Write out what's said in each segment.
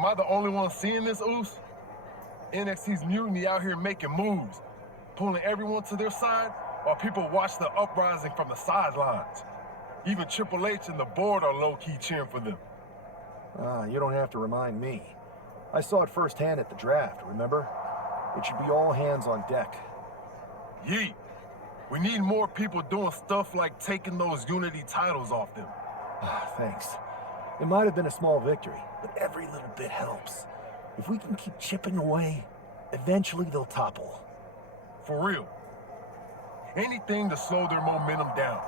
Am I the only one seeing this, Oos? NXT's mutiny out here making moves, pulling everyone to their side while people watch the uprising from the sidelines. Even Triple H and the board are low-key cheering for them. You don't have to remind me. I saw it firsthand at the draft, remember? It should be all hands on deck. Yeet. We need more people doing stuff like taking those Unity titles off them. Thanks. It might have been a small victory, but every little bit helps. If we can keep chipping away, eventually they'll topple. For real. Anything to slow their momentum down.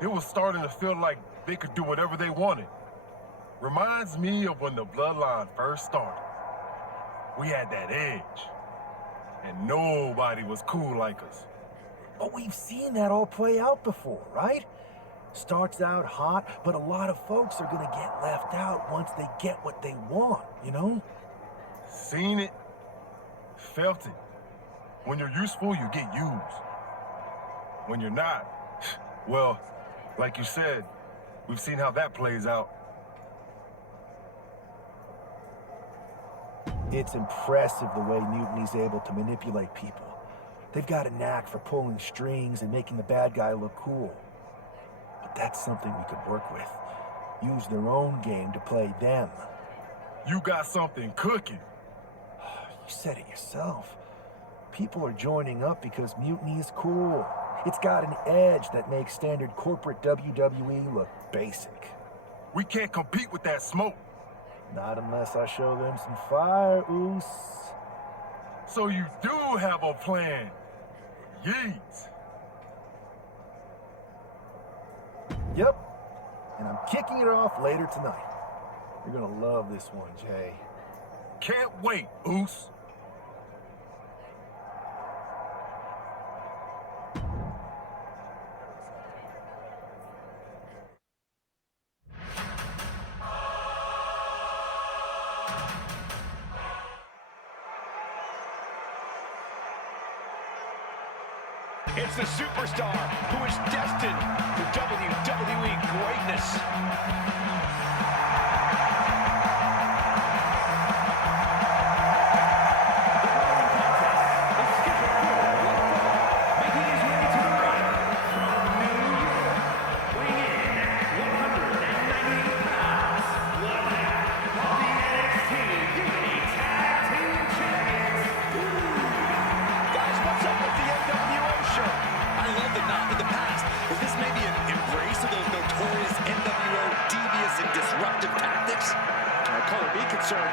It was starting to feel like they could do whatever they wanted. Reminds me of when the Bloodline first started. We had that edge, and nobody was cool like us. But we've seen that all play out before, right? Starts out hot, but a lot of folks are gonna get left out once they get what they want, you know? Seen it, felt it. When you're useful, you get used. When you're not, well, like you said, we've seen how that plays out. It's impressive the way Mutiny's able to manipulate people. They've got a knack for pulling strings and making the bad guy look cool. But that's something we could work with. Use their own game to play them. You got something cooking. You said it yourself. People are joining up because Mutiny is cool. It's got an edge that makes standard corporate WWE look basic. We can't compete with that smoke. Not unless I show them some fire, Oos. So you do have a plan. Yeet. Yep. And I'm kicking it off later tonight. You're gonna love this one, Jay. Can't wait, Oos. It's the superstar who is destined for WWE greatness.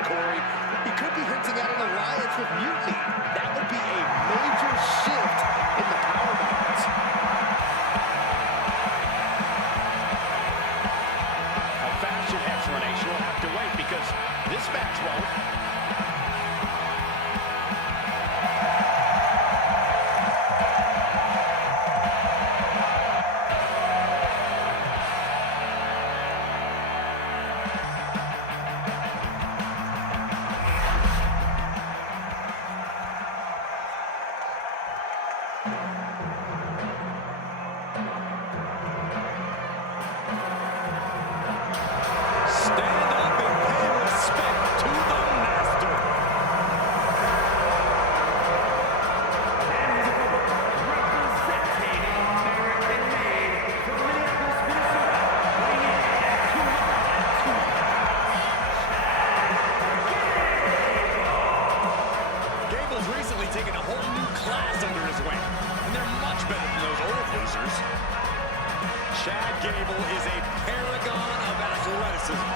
Corey, he could be hinting at an alliance with Mutiny. That would be a major shift in the power balance. A fashion explanation will have to wait because this match won't. Taking a whole new class under his wing, and they're much better than those old losers. Chad Gable is a paragon of athleticism,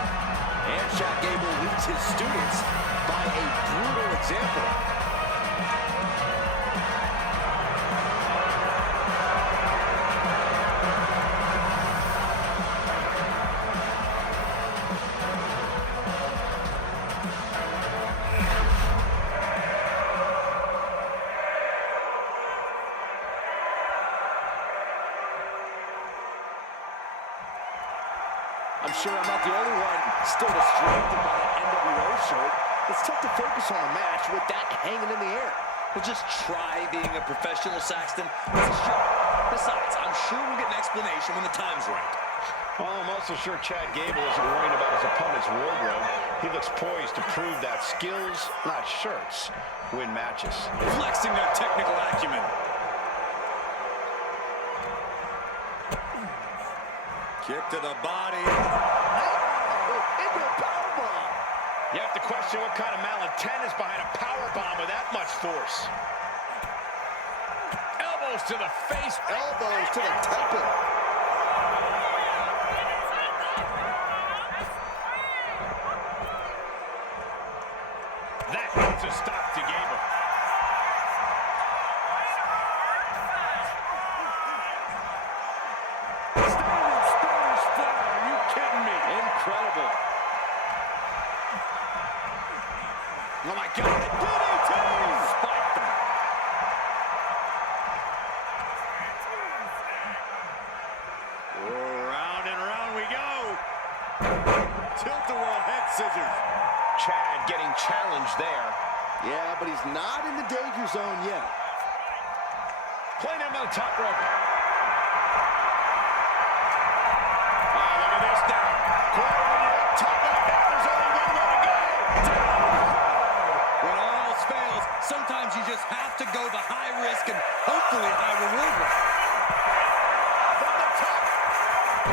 and Chad Gable leads his students by a brutal example. I'm sure I'm not the only one still distracted by that NWO shirt. It's tough to focus on a match with that hanging in the air. Well, just try being a professional, Saxton. It's a show. Besides, I'm sure we'll get an explanation when the time's right. Well, I'm also sure Chad Gable isn't worried about his opponent's wardrobe. He looks poised to prove that skills, not shirts, win matches. Flexing their technical acumen. Kick to the body. Into a powerbomb. You have to question what kind of malintent is behind a powerbomb with that much force. Elbows to the face. Elbows to the temple. That puts a stop to Gable. Standing Spanish fly. Are you kidding me? Incredible. Oh my God. DDT! Spiked them. Round and round we go. Tilt-a-whirl head scissors. Chad getting challenged there. Yeah, but he's not in the danger zone yet. Playing him on the top rope. Oh, look at this now. Corey, when you're up top like that, there's only one way to go. When all else fails, sometimes you just have to go the high risk and hopefully high reward route. From the top.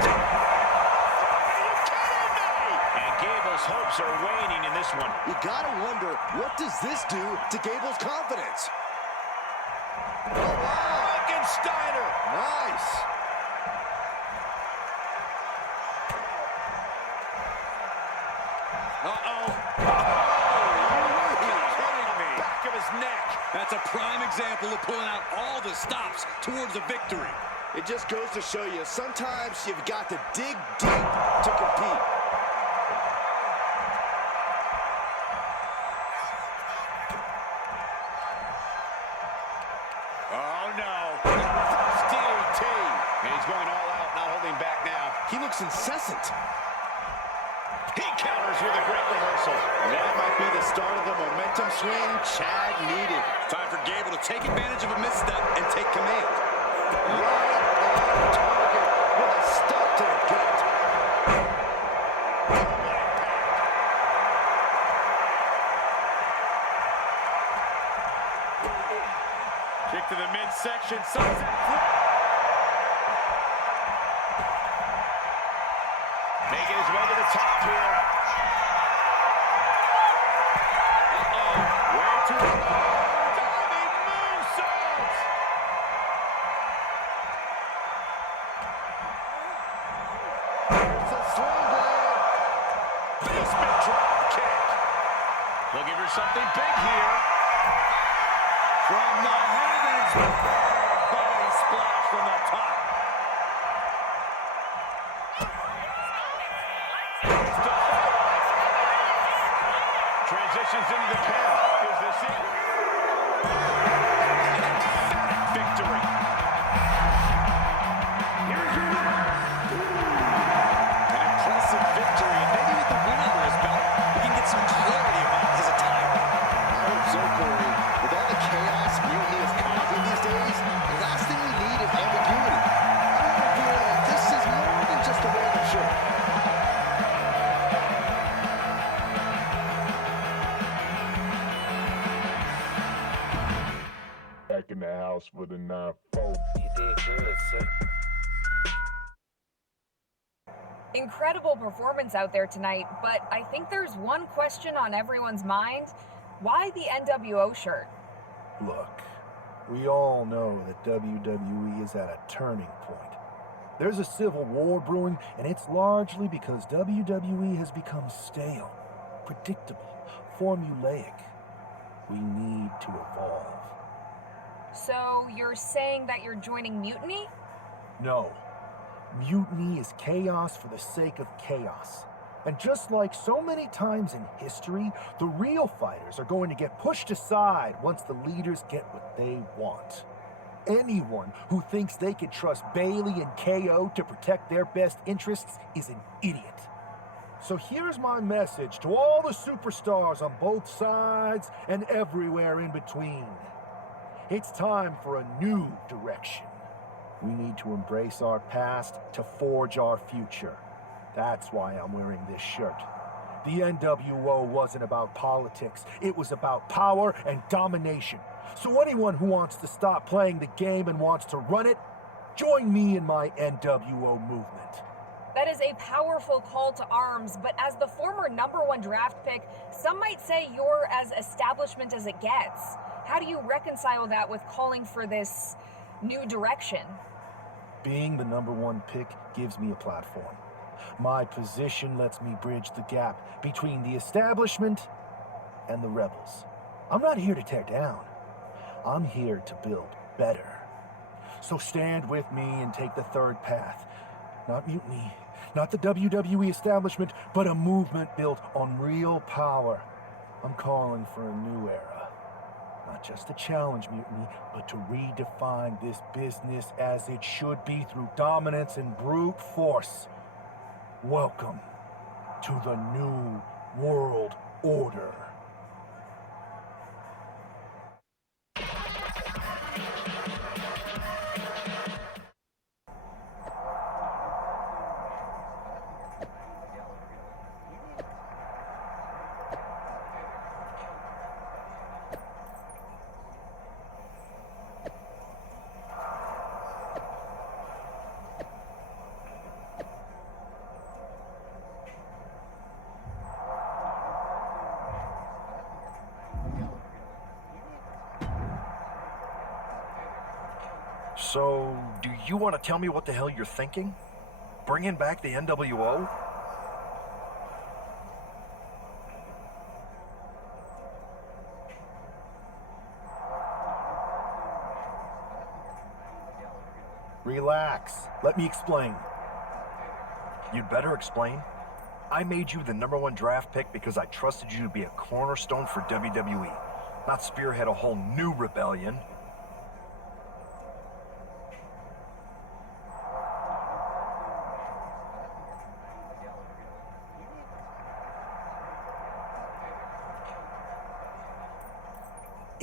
Are you kidding me? And Gable's hopes are waning in this one. You gotta wonder, what does this do to Gable's confidence? Oh, wow. Frankensteiner. Nice. Uh-oh. Are you kidding me? Back of his neck. That's a prime example of pulling out all the stops towards a victory. It just goes to show you, sometimes you've got to dig deep to compete. Oh, no. First DDT. And he's going all out, not holding back now. He looks incessant. He counters with a great reversal. That might be the start of the momentum swing Chad needed. Time for Gable to take advantage of a misstep and take command. Right on target with a step to the gut. Kick to the midsection, sunset flip. Making his way to the top here. Uh-oh, way too low. Diving moonsault. There's a swing blade. Basement drop kick. Looking for something big here. From the heavens, body splash from the top. Transitions into the pin. Is this it? Victory. Here's your An impressive victory, and maybe with the win under his belt, we can get some clarity about his attire. I hope so, Corey. With all the chaos mutiny is causing these days, the last thing we need is ambiguity. I have a feeling that this is more than just a random shirt. Back in the house with a 9-4. Incredible performance out there tonight, but I think there's one question on everyone's mind. Why the NWO shirt? Look, we all know that WWE is at a turning point. There's a civil war brewing, and it's largely because WWE has become stale, predictable, formulaic. We need to evolve. So you're saying that you're joining Mutiny? No. Mutiny is chaos for the sake of chaos. And just like so many times in history, the real fighters are going to get pushed aside once the leaders get what they want. Anyone who thinks they can trust Bailey and KO to protect their best interests is an idiot. So here's my message to all the superstars on both sides and everywhere in between. It's time for a new direction. We need to embrace our past to forge our future. That's why I'm wearing this shirt. The NWO wasn't about politics. It was about power and domination. So anyone who wants to stop playing the game and wants to run it, join me in my NWO movement. That is a powerful call to arms, but as the former #1 draft pick, some might say you're as establishment as it gets. How do you reconcile that with calling for this new direction? Being the #1 pick gives me a platform. My position lets me bridge the gap between the establishment and the rebels. I'm not here to tear down. I'm here to build better. So stand with me and take the third path. Not mutiny, not the WWE establishment, but a movement built on real power. I'm calling for a new era. Not just to challenge mutiny, but to redefine this business as it should be through dominance and brute force. Welcome to the New World Order. So, do you want to tell me what the hell you're thinking? Bringing back the NWO? Relax. Let me explain. You'd better explain. I made you the #1 draft pick because I trusted you to be a cornerstone for WWE, not spearhead a whole new rebellion.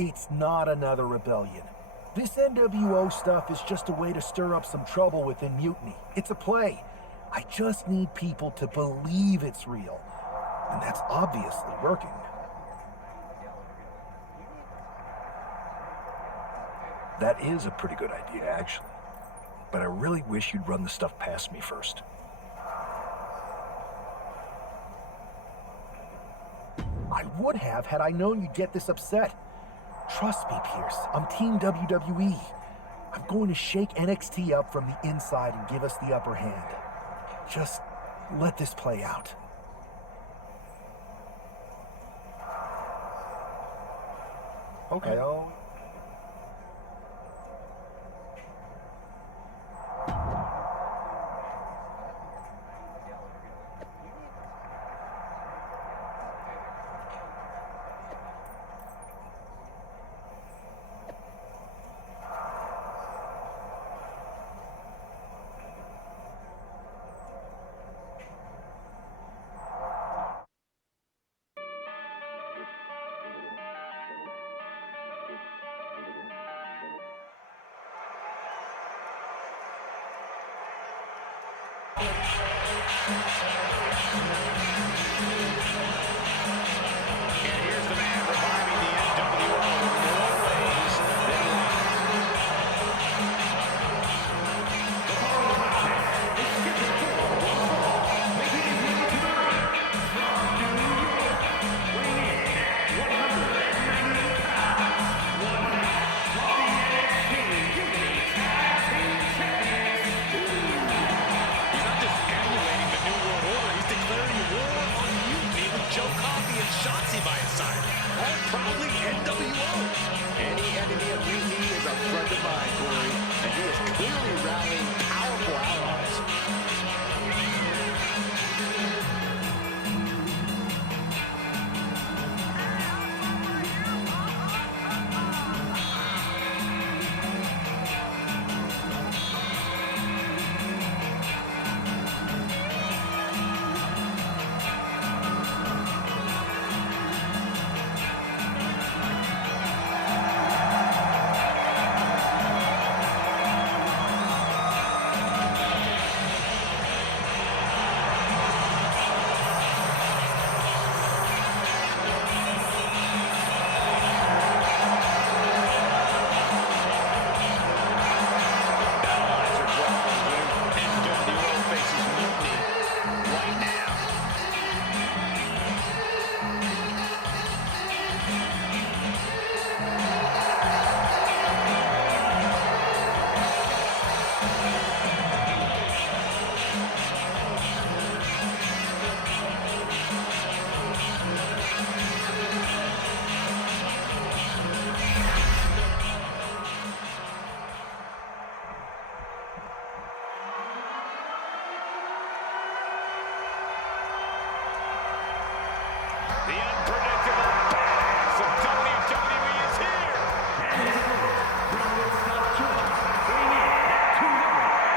It's not another rebellion. This NWO stuff is just a way to stir up some trouble within Mutiny. It's a play. I just need people to believe it's real. And that's obviously working. That is a pretty good idea, actually. But I really wish you'd run the stuff past me first. I would have had I known you'd get this upset. Trust me, Pierce. I'm Team WWE. I'm going to shake NXT up from the inside and give us the upper hand. Just let this play out. Okay, And here's the man reviving the NWO in more ways than one. He's not just emulating the New World Order, he's declaring war on mutiny with Joe Coffey and Shotzi by his side. All proudly NWO. Any enemy of mutiny is a friend of mine, Corey, and he is clearly rallying powerful allies. The unpredictable badass of WWE is here. And his opponent, from Woodstock, Georgia, weighing in at 230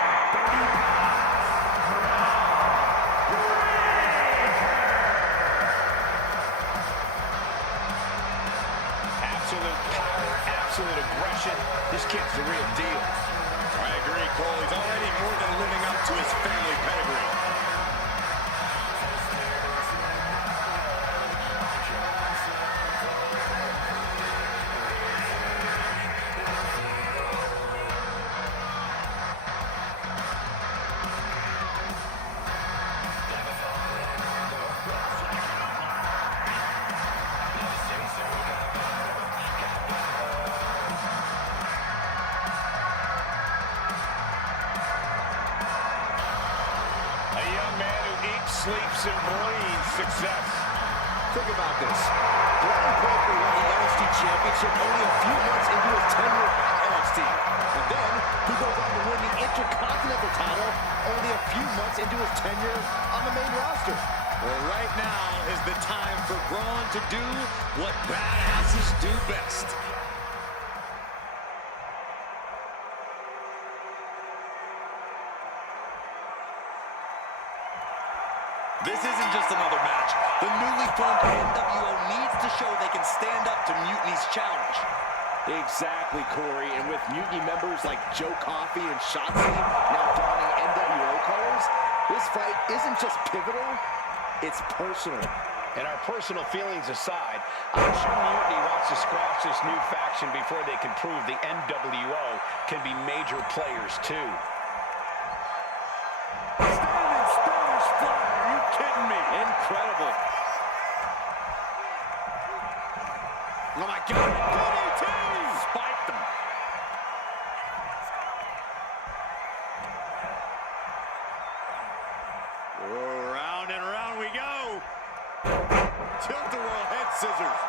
Absolute power, absolute aggression. This kid's the real deal. I agree, Cole. He's already more than living up to his family pedigree. Sleeps and breathes success. Think about this. Brian Breaker won the NXT Championship only a few months into his tenure at NXT. And then he goes on to win the Intercontinental title only a few months into his tenure on the main roster. Well, right now is the time for Braun to do what badasses do best. This isn't just another match. The newly formed NWO needs to show they can stand up to Mutiny's challenge. Exactly, Corey. And with Mutiny members like Joe Coffey and Shotzi now donning NWO colors, this fight isn't just pivotal, it's personal. And our personal feelings aside, I'm sure Mutiny wants to squash this new faction before they can prove the NWO can be major players too. Standing Spanish fly, are you kidding me? Incredible. Oh my God, DDT! Spiked them. Oh, round and round we go. Tilt-a-whirl head scissors.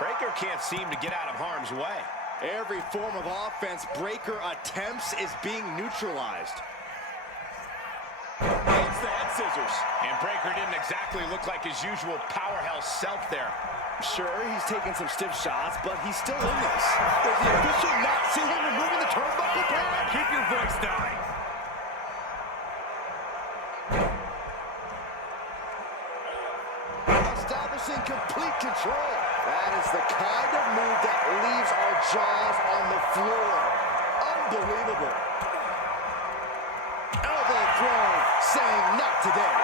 Breaker can't seem to get out of harm's way. Every form of offense Breaker attempts is being neutralized. It's the head scissors. And Breaker didn't exactly look like his usual powerhouse self there. Sure, he's taking some stiff shots, but he's still in this. Does the official not see him removing the turnbuckle pad? Keep your voice down. Establishing complete control. That is the kind of move that leaves our jaws on the floor. Unbelievable. Elbow throw, saying not today.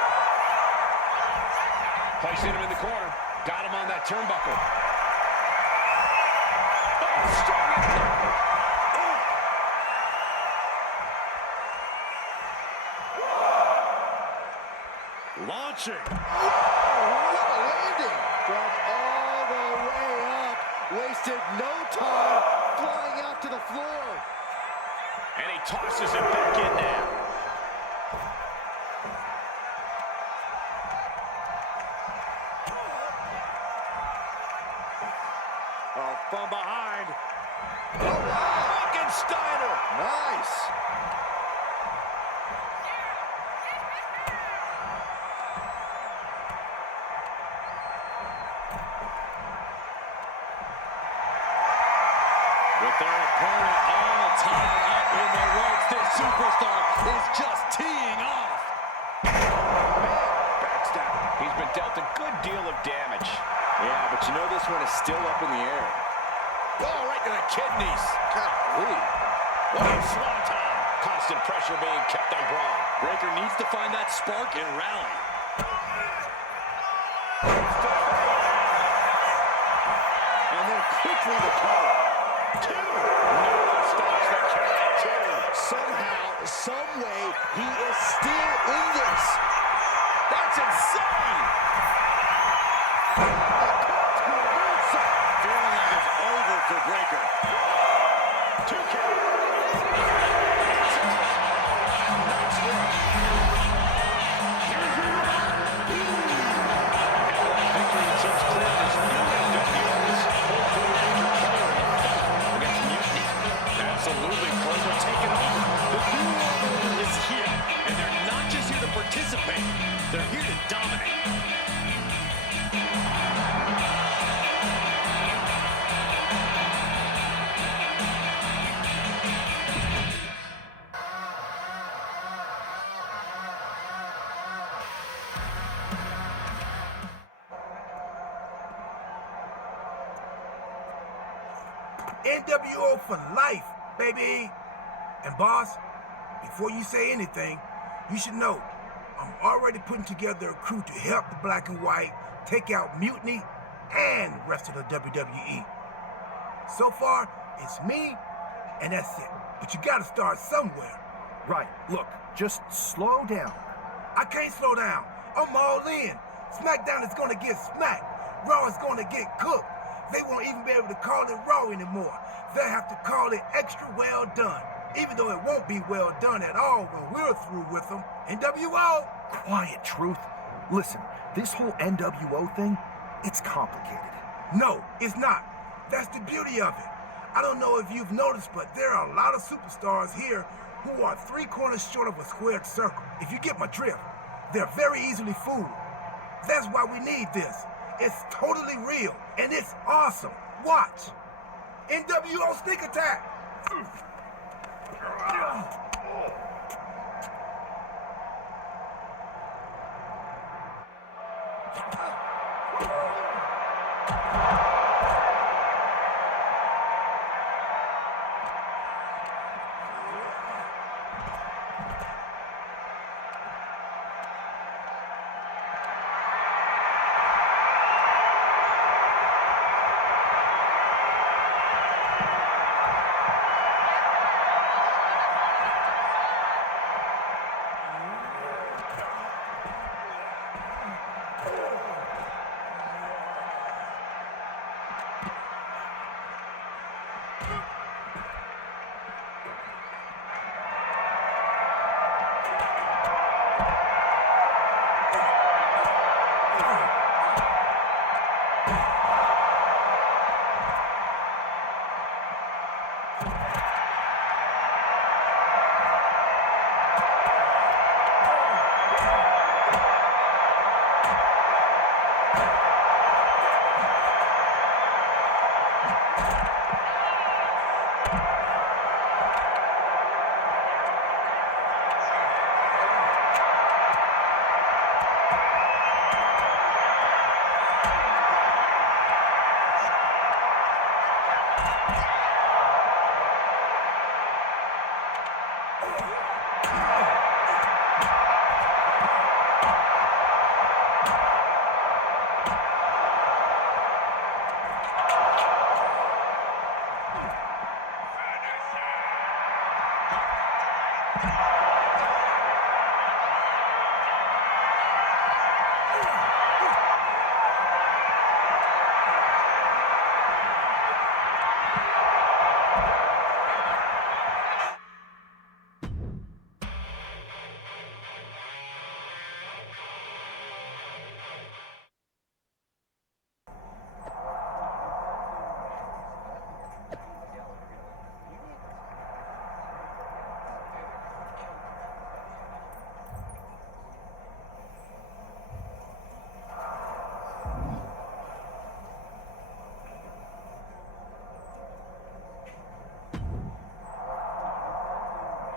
Placing him in the corner. Got him on that turnbuckle. Launching. What a landing. From all the way up. Wasted no time flying out to the floor. And he tosses it back in now. Oh, from behind. Oh, wow. Frankensteiner. Nice. With their opponent all tied up in the ropes, this superstar is just teeing off. Man, backs down. He's been dealt a good deal of damage. Yeah, but you know this one is still up in the air. Oh, right to the kidneys. Golly. What a swanton. Constant pressure being kept on Braun. Breaker needs to find that spark and rally. And then quickly the cover. Two. No stops the count at two. Somehow, some way, he is still in this. That's insane. Feeling like it's over for Breaker. 2 count. Nice work. Here's your victory seems clear as no NWO's hopefully major player in a fight against Mutiny. Absolutely, Cole, they're taking over. The New World Order is here, and they're not just here to participate. They're here to dominate. NWO for life, baby. And boss, before you say anything, you should know I'm already putting together a crew to help the Black and White take out Mutiny and the rest of the WWE. So far, it's me, and that's it. But you gotta start somewhere. Right, look, just slow down. I can't slow down. I'm all in. SmackDown is gonna get smacked. Raw is gonna get cooked. They won't even be able to call it Raw anymore. They'll have to call it extra well done. Even though it won't be well done at all when we're through with them. NWO! Quiet, Truth. Listen, this whole NWO thing, it's complicated. No, it's not. That's the beauty of it. I don't know if you've noticed, but there are a lot of superstars here who are 3 corners short of a squared circle. If you get my drift, they're very easily fooled. That's why we need this. It's totally real, and it's awesome. Watch. NWO Sneak Attack.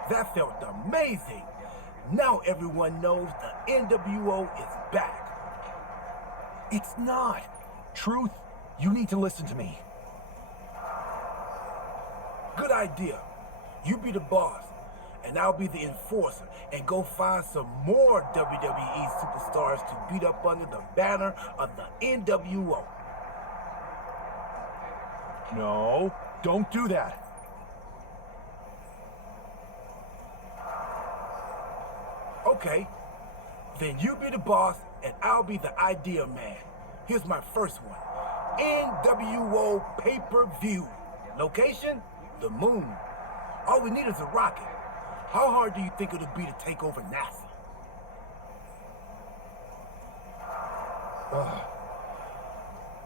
That felt amazing. Now everyone knows the NWO is back. It's not. Truth, you need to listen to me. Good idea. You be the boss, and I'll be the enforcer, and go find some more WWE superstars to beat up under the banner of the NWO. No, don't do that. Okay, then you be the boss, and I'll be the idea man. Here's my first one. NWO pay-per-view. Location? The moon. All we need is a rocket. How hard do you think it'll be to take over NASA?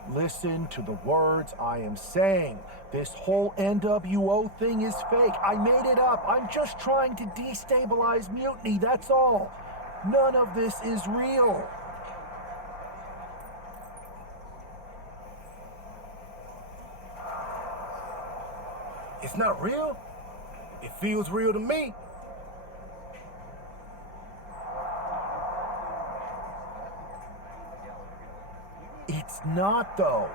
Listen to the words I am saying. This whole NWO thing is fake. I made it up. I'm just trying to destabilize Mutiny, that's all. None of this is real. It's not real? It feels real to me. It's not, though.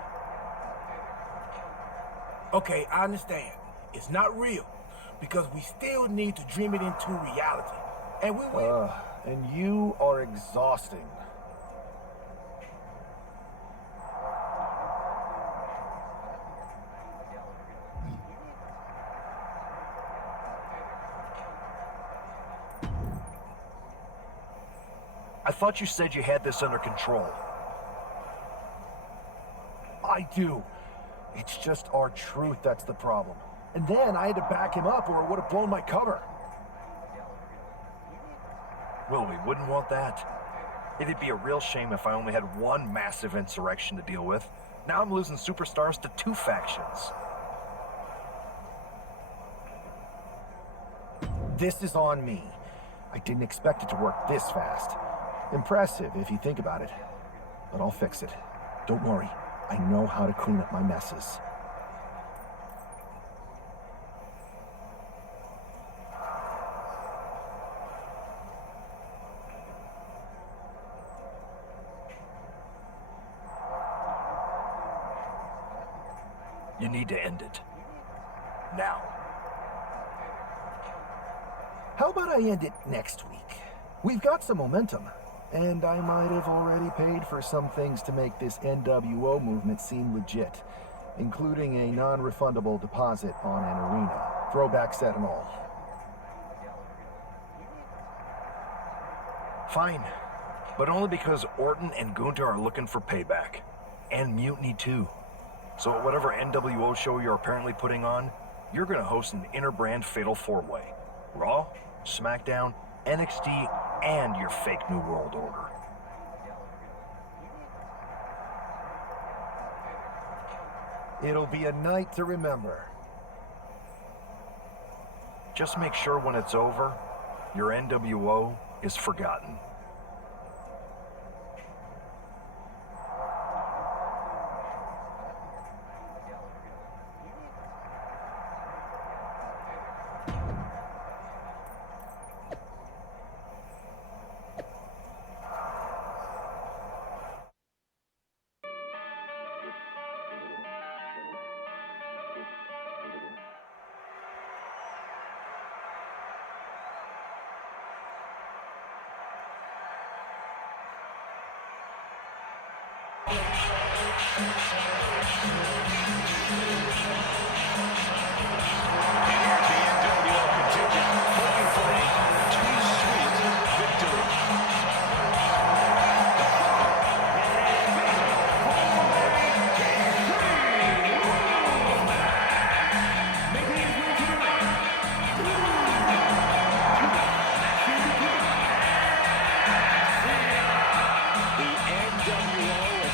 Okay, I understand. It's not real, because we still need to dream it into reality. And we will. And you are exhausting. I thought you said you had this under control. I do. It's just our truth that's the problem. And then I had to back him up or it would have blown my cover. Well, we wouldn't want that. It'd be a real shame if I only had one massive insurrection to deal with. Now I'm losing superstars to two factions. This is on me. I didn't expect it to work this fast. Impressive if you think about it. But I'll fix it. Don't worry. I know how to clean up my messes. You need to end it. Now. How about I end it next week? We've got some momentum. And I might have already paid for some things to make this NWO movement seem legit, including a non-refundable deposit on an arena, throwback set and all. Fine. But only because Orton and Gunther are looking for payback. And Mutiny too. So at whatever NWO show you're apparently putting on, you're gonna host an inter-brand fatal four-way. Raw, SmackDown, NXT, and your fake New World Order. It'll be a night to remember. Just make sure when it's over, your NWO is forgotten.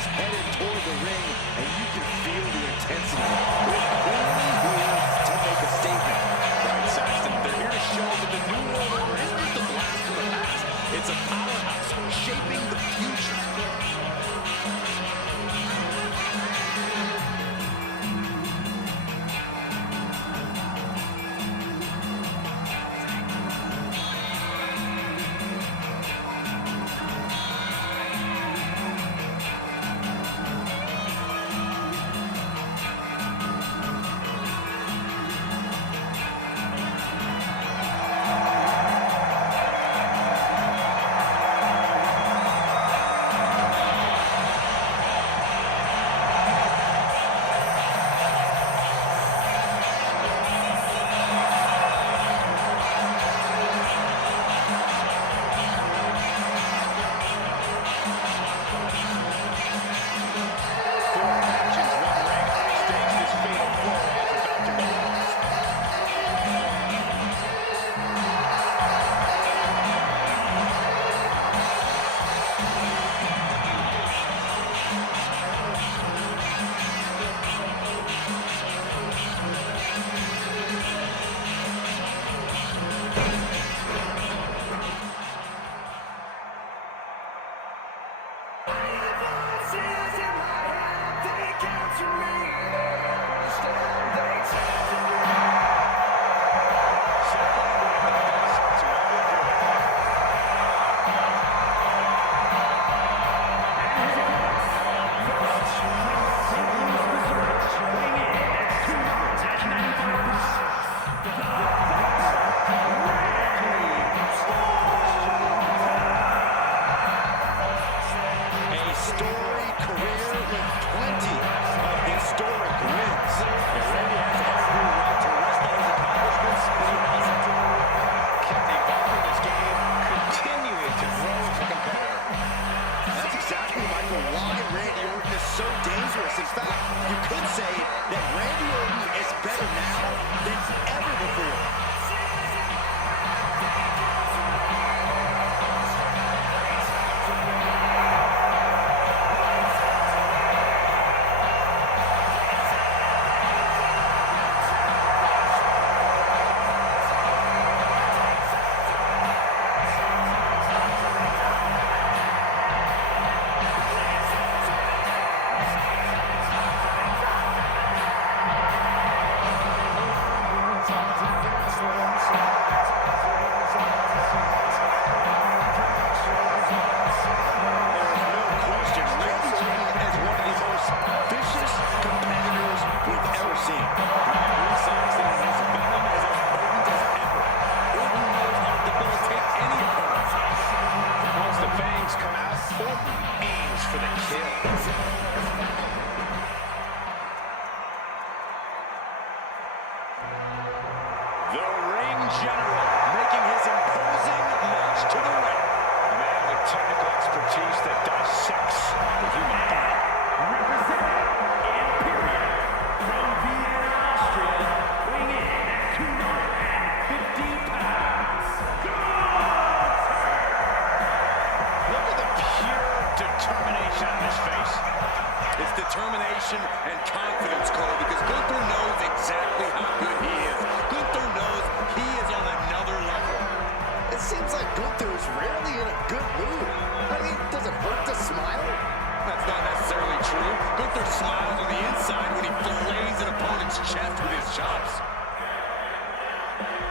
Headed toward the ring, and you can feel the intensity. We're only here to make a so dangerous. In fact, you could say that Randy Orton is better now than ever before. Determination and confidence, Cole, because Gunther knows exactly how good he is. Gunther knows he is on another level. It seems like Gunther is rarely in a good mood. I mean, does it hurt to smile? That's not necessarily true. Gunther smiles on the inside when he fillets an opponent's chest with his chops.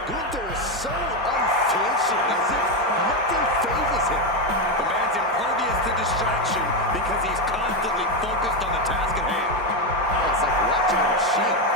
Gunther is so unflinching, as if nothing phases him. The man's impervious to distraction because he's constantly focused on the task at hand. It's like watching a machine.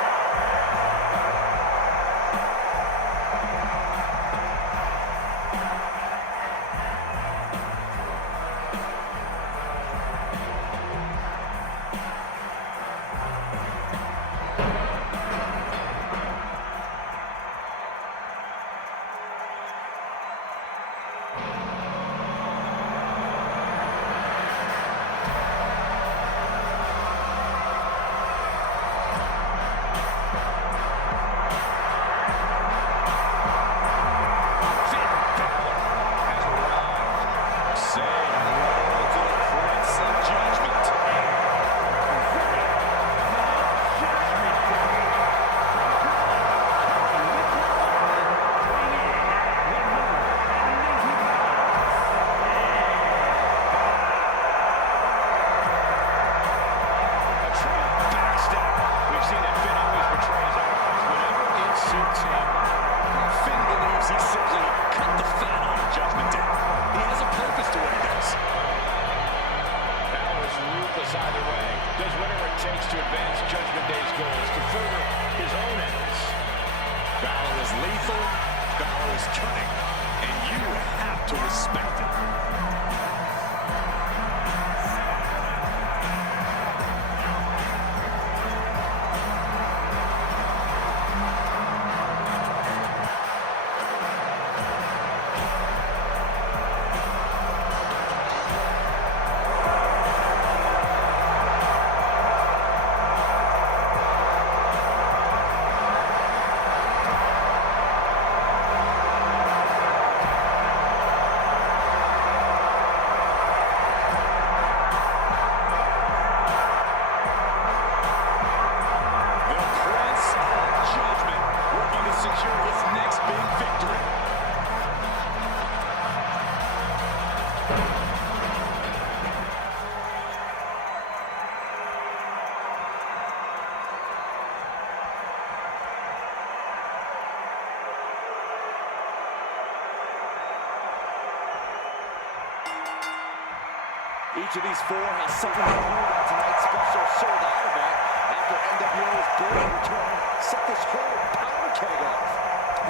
Each of these four has something to do on tonight's special Sold Out event after NWO's brave return set this whole power keg off.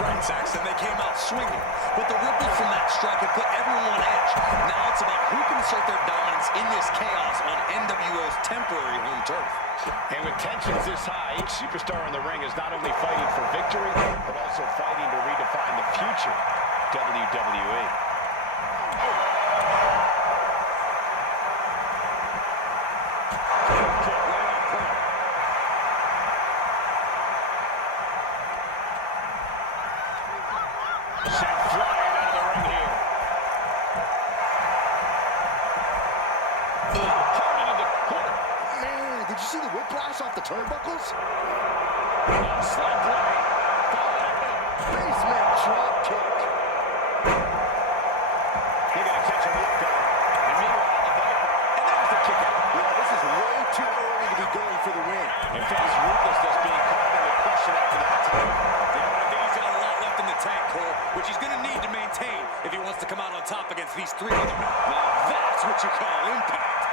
Right, Saxton, they came out swinging, but the ripples from that strike had put everyone on edge. Now it's about who can assert their dominance in this chaos on NWO's temporary home turf. And with tensions this high, each superstar in the ring is not only fighting for victory, but also fighting to redefine the future WWE. Oh. Did you see the whiplash off the turnbuckles? Slap play. Followed up with a Basement drop kick. They got to catch a look down. And meanwhile, a Viper. And there's the kick out. Yeah, this is way too early to be going for the win. And face ruthlessness being called into question after that time. Yeah, I think he's got a lot left in the tank, Cole, which he's going to need to maintain if he wants to come out on top against these three other men. Now that's what you call impact.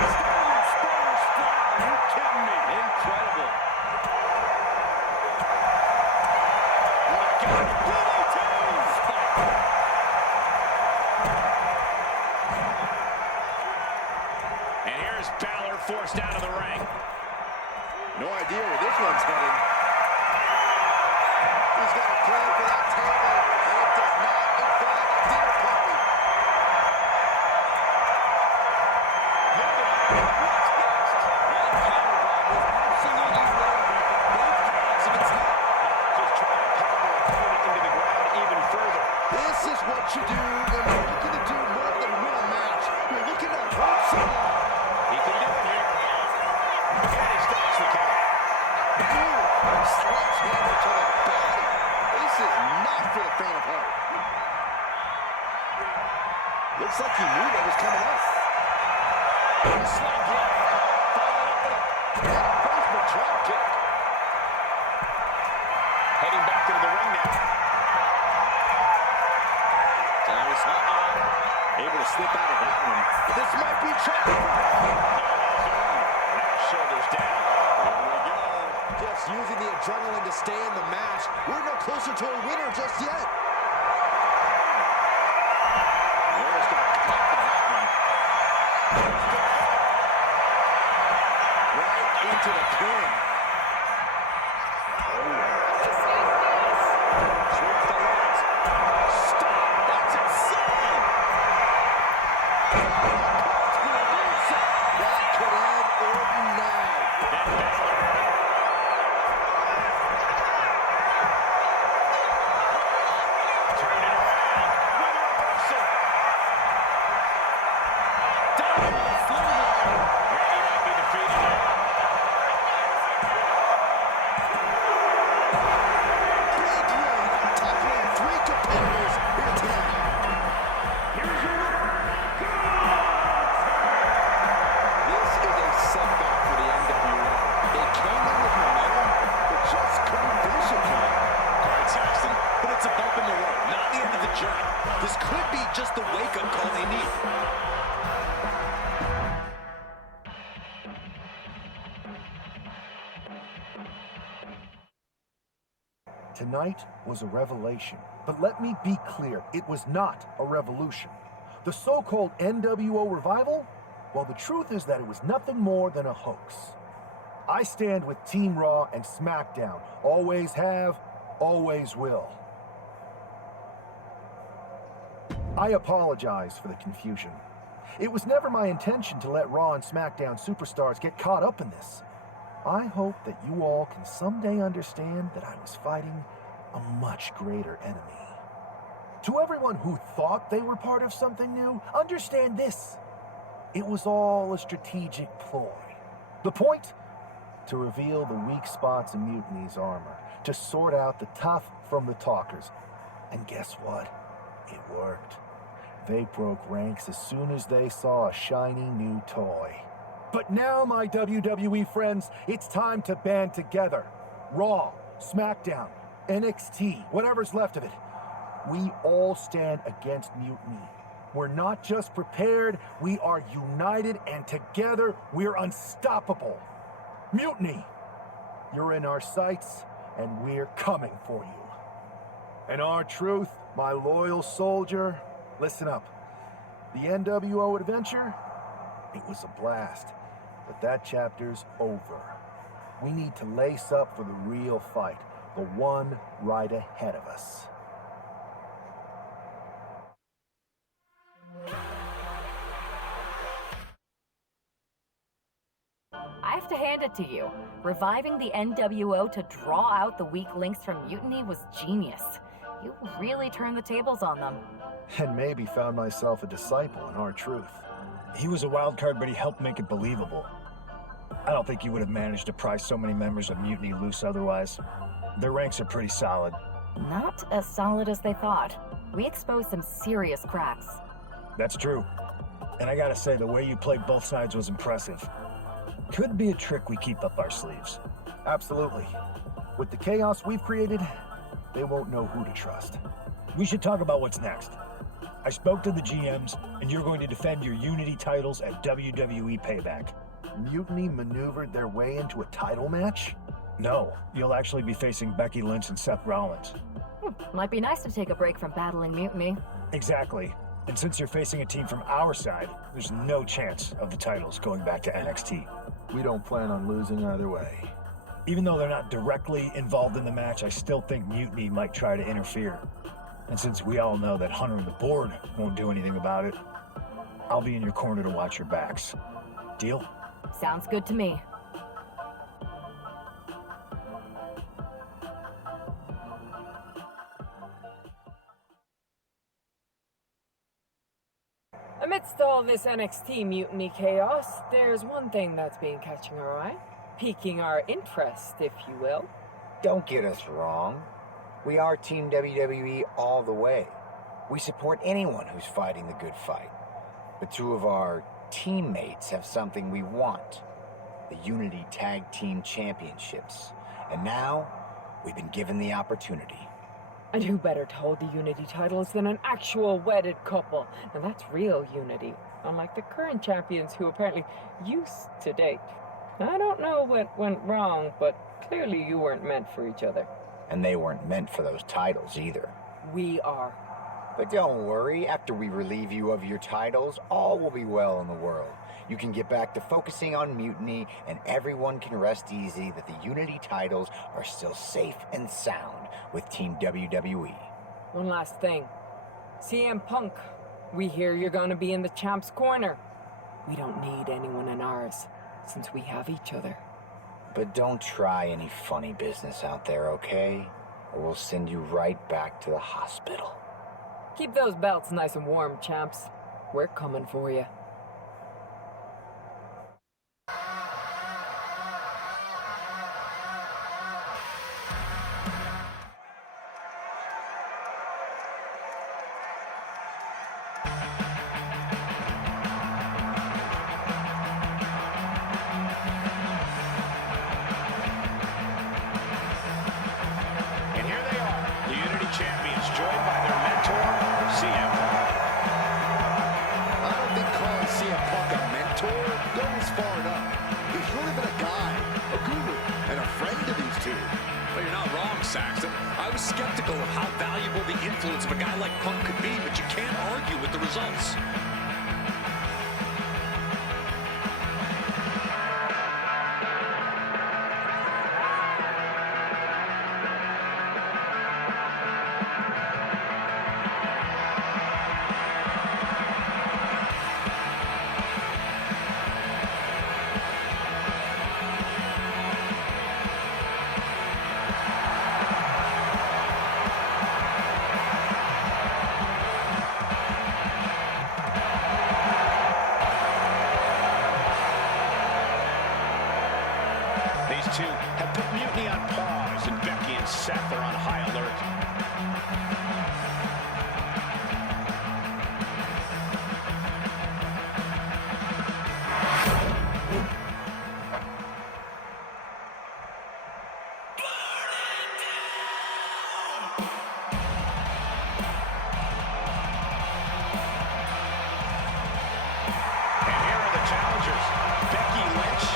Are you kidding me? Incredible. Oh my God, DDT! And here's Balor forced out of the ring. No idea where this one's headed. He's got a plan for that table, and it does not involve a dinner party. What's next? That powerbomb was absolutely rolling both halves of its head. Just trying to power an opponent into the ground even further. This is what you do when you're looking to do more than win a match. You're looking to hurt someone. He can do it here. And he stops the count. Sledgehammer to the body. This is not for the faint of heart. Looks like he knew that was coming up. Slide block. Followed up with And a basement drop kick. heading back into the ring now. Able to slip out of that one. This might be trouble. Now shoulders down. Here we go. Just using the adrenaline to stay in the match. We're no closer to a winner just yet. Almost got caught by that one. Right into the pin. Sweep the legs. Stop. That's insane. That could end Orton now. And Balor. Turn it around with a reversal. Down into the floor. Randy might be defeated here. Big win, tackling 3 competitors here tonight. Here's your winner, This is a setback for the NWO. They came in with momentum, but just couldn't finish it tonight. All right, Saxton, but it's a bump in the road, not the end of the journey. This could be just the wake-up call they need. Tonight was a revelation. But let me be clear, it was not a revolution. The so-called NWO revival? Well, the truth is that it was nothing more than a hoax. I stand with Team Raw and SmackDown. Always have, always will. I apologize for the confusion. It was never my intention to let Raw and SmackDown superstars get caught up in this. I hope that you all can someday understand that I was fighting a much greater enemy. To everyone who thought they were part of something new, understand this. It was all a strategic ploy. The point? To reveal the weak spots in Mutiny's armor, to sort out the tough from the talkers. And guess what? It worked. They broke ranks as soon as they saw a shiny new toy. But now, my WWE friends, it's time to band together. Raw, SmackDown, NXT, whatever's left of it. We all stand against mutiny. We're not just prepared, we are united, and together we're unstoppable. Mutiny, you're in our sights, and we're coming for you. And our truth, my loyal soldier, listen up. The NWO adventure, it was a blast. But that chapter's over. We need to lace up for the real fight, the one right ahead of us. I have to hand it to you. Reviving the NWO to draw out the weak links from Mutiny was genius. You really turned the tables on them. And maybe found myself a disciple in R-Truth. He was a wild card, but he helped make it believable. I don't think he would have managed to pry so many members of Mutiny loose otherwise. Their ranks are pretty solid. Not as solid as they thought. We exposed some serious cracks. That's true. And I gotta say, the way you played both sides was impressive. Could be a trick we keep up our sleeves. Absolutely. With the chaos we've created, they won't know who to trust. We should talk about what's next. I spoke to the GMs, and you're going to defend your Unity titles at WWE Payback. Mutiny maneuvered their way into a title match? No, you'll actually be facing Becky Lynch and Seth Rollins. Might be nice to take a break from battling Mutiny. Exactly. And since you're facing a team from our side, there's no chance of the titles going back to NXT. We don't plan on losing either way. Even though they're not directly involved in the match, I still think Mutiny might try to interfere. And since we all know that Hunter and the board won't do anything about it, I'll be in your corner to watch your backs. Deal? Sounds good to me. Amidst all this NXT mutiny chaos, there's one thing that's been catching our eye, piquing our interest, if you will. Don't get us wrong. We are Team WWE all the way. We support anyone who's fighting the good fight. But two of our teammates have something we want. The Unity Tag Team Championships. And now, we've been given the opportunity. And who better to hold the Unity titles than an actual wedded couple? And that's real unity, unlike the current champions who apparently used to date. I don't know what went wrong, but clearly you weren't meant for each other. And they weren't meant for those titles either. We are. But don't worry, after we relieve you of your titles, all will be well in the world. You can get back to focusing on Mutiny, and everyone can rest easy that the Unity titles are still safe and sound with Team WWE. One last thing. CM Punk, we hear you're gonna be in the champ's corner. We don't need anyone in ours, since we have each other. But don't try any funny business out there, okay? Or we'll send you right back to the hospital. Keep those belts nice and warm, champs. We're coming for you. And here they are, the Unity Champions, joined by their mentor, CM Punk. I don't think calling CM Punk a mentor goes far enough. He's really been a guide, a guru, and a friend to these two. Well, you're not wrong, Saxton. I was skeptical of how valuable the influence of a guy like Punk could be, but you can't argue with the results. These two have put Mutiny on pause, and Becky and Seth are on high alert. And here are the challengers, Becky Lynch,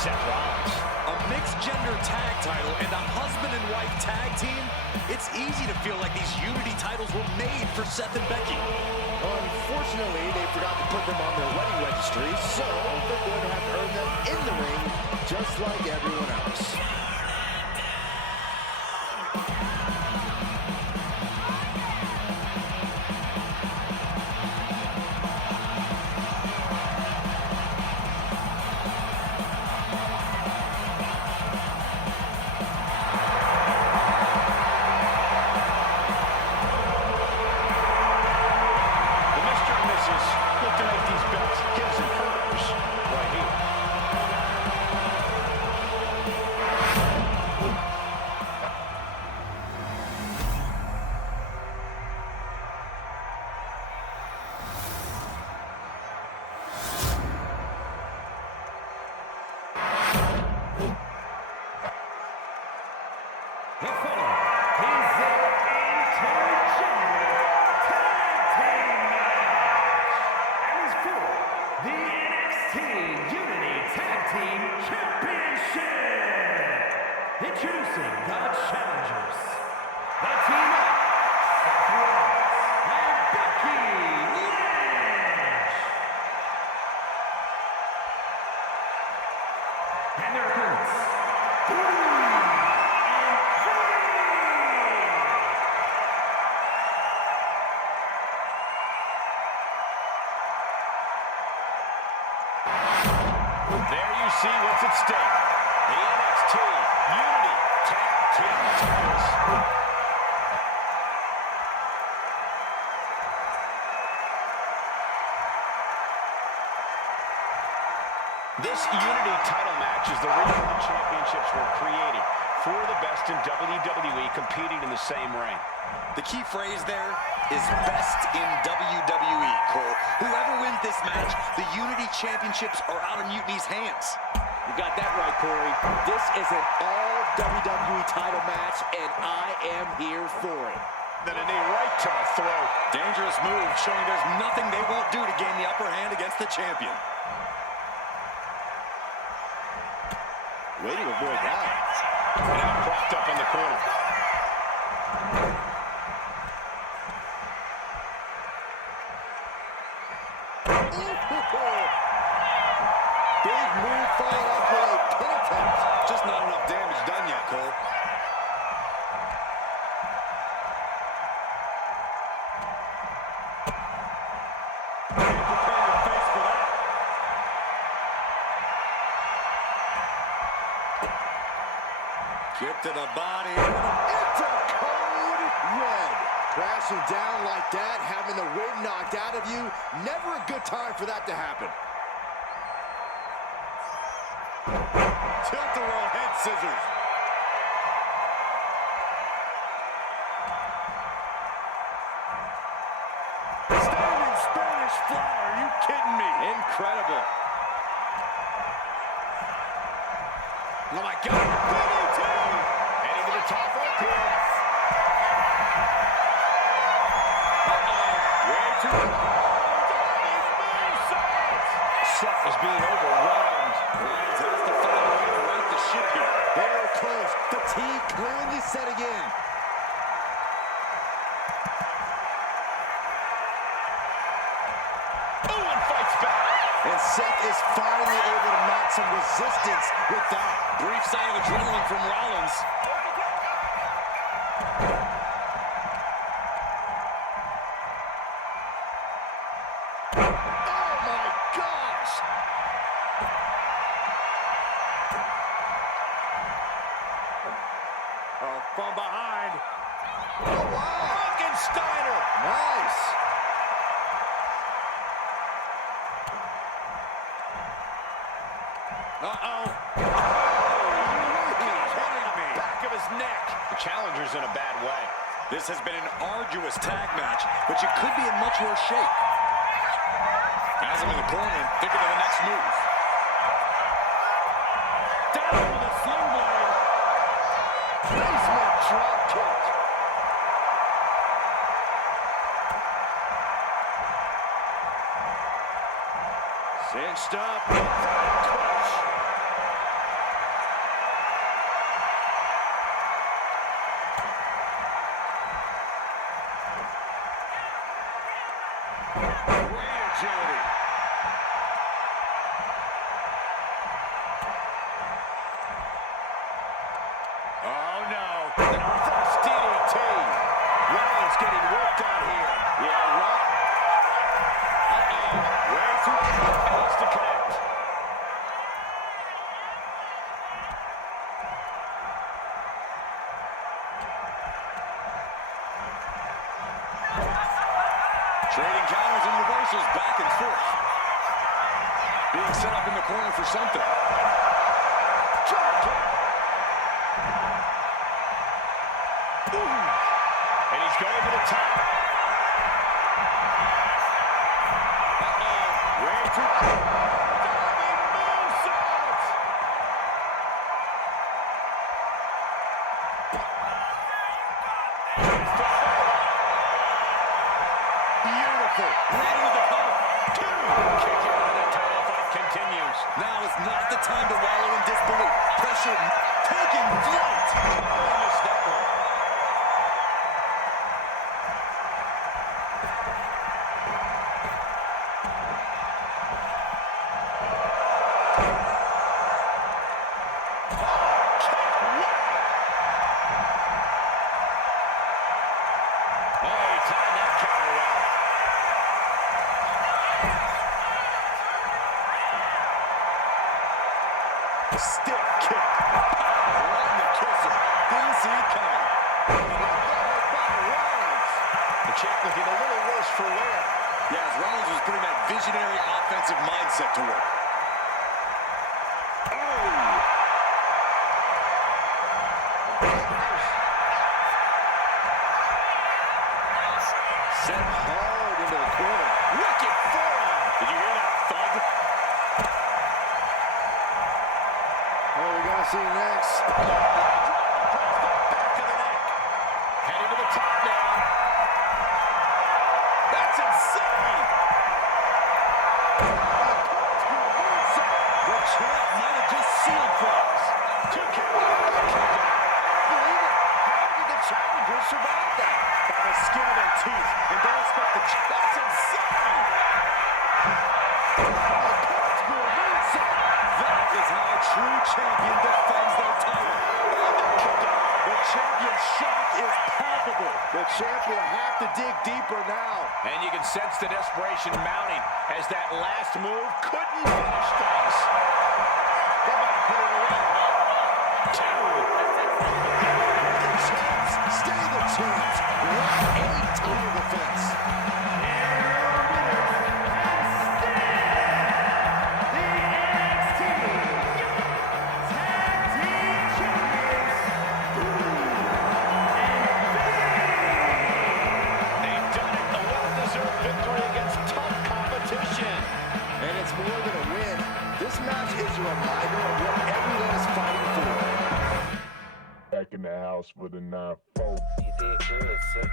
Seth Rollins. A mixed-gender tag title and a husband and wife tag team? It's easy to feel like these Unity titles were made for Seth and Becky. Unfortunately, they forgot to put them on their wedding registry, so they're going to have to earn them in the ring, just like everyone else. Introducing the challengers, the team of Seth Rollins and Becky Lynch. And their opponents, There you see what's at stake. The NXT Unity Tag Team titles. This Unity title match is the reason the championships were created. For the best in WWE competing in the same ring. The key phrase there is best in WWE, Cole. Whoever wins this match, the Unity Championships are out of Mutiny's hands. You got that right, Corey. This is an all-WWE title match, and I am here for it. Then a knee right to the throat. Dangerous move, showing there's nothing they won't do to gain the upper hand against the champion. Way to avoid that. Now propped up in the corner. Big move followed up with a pin attempt. Just not enough damage done yet, Cole. Prepare your face for that. Kick to the body. Into code red. Crashing down like that, having the wind knocked out of you, never a good time for that to happen. Tilt-a-roll head scissors. Standing Spanish fly. Are you kidding me? Incredible. Oh my God. DDT. Heading to the top rope here. Way too Seth is being overwhelmed. Rollins has to find a way to right the ship here. Very close. Fatigue clearly setting in. Oh, and fights back. And Seth is finally able to mount some resistance with that. Brief sign of adrenaline from Rollins. Oh my gosh! Oh, from behind. Oh wow! Frankensteiner. Nice! Uh-oh. Back of his neck. The challenger's in a bad way. This has been an arduous tag match, but you could be in much worse shape. Has him in the corner, thinking of the next move. Down with a sling blade. Basement drop kick. Cinched up. Crush. Great agility. Oh no. First DDT. Rollins getting worked on here. Yeah, way too fast to connect. Trading counters and reversals back and forth. Being set up in the corner for something. Drop kick. Ooh. And he's going to the top. Way too diving moonsault. Beautiful. Right into the cover. Two. Kick out of the title fight continues. Now is not the time to wallow in disbelief. Pressure taking flight. Missed that one. Stiff kick. Right in the kisser. Didn't see it coming. The champ looking a little worse for wear. Yeah, as Rollins was putting that visionary offensive mindset to work. Set hard into the corner. Wicked forearm. Did you hear that thud? What are we going to see next? Across the back of the neck. Heading to the top now. That's insane. The champ might have just sealed things. 2 count. Believe it. How did the challengers survive that? By the skin of their teeth. And don't expect the champ. That's insane. That is how a true champion defends their title. The champion's shock is palpable. The champ will have to dig deeper now. And you can sense the desperation mounting as that last move couldn't finish things. They might put it away. 2. The champs stay the champs. What a title defense. And it's more than a win. This match is a reminder of what everyone is fighting for. Back in the house with a 9-4. You did good, sir.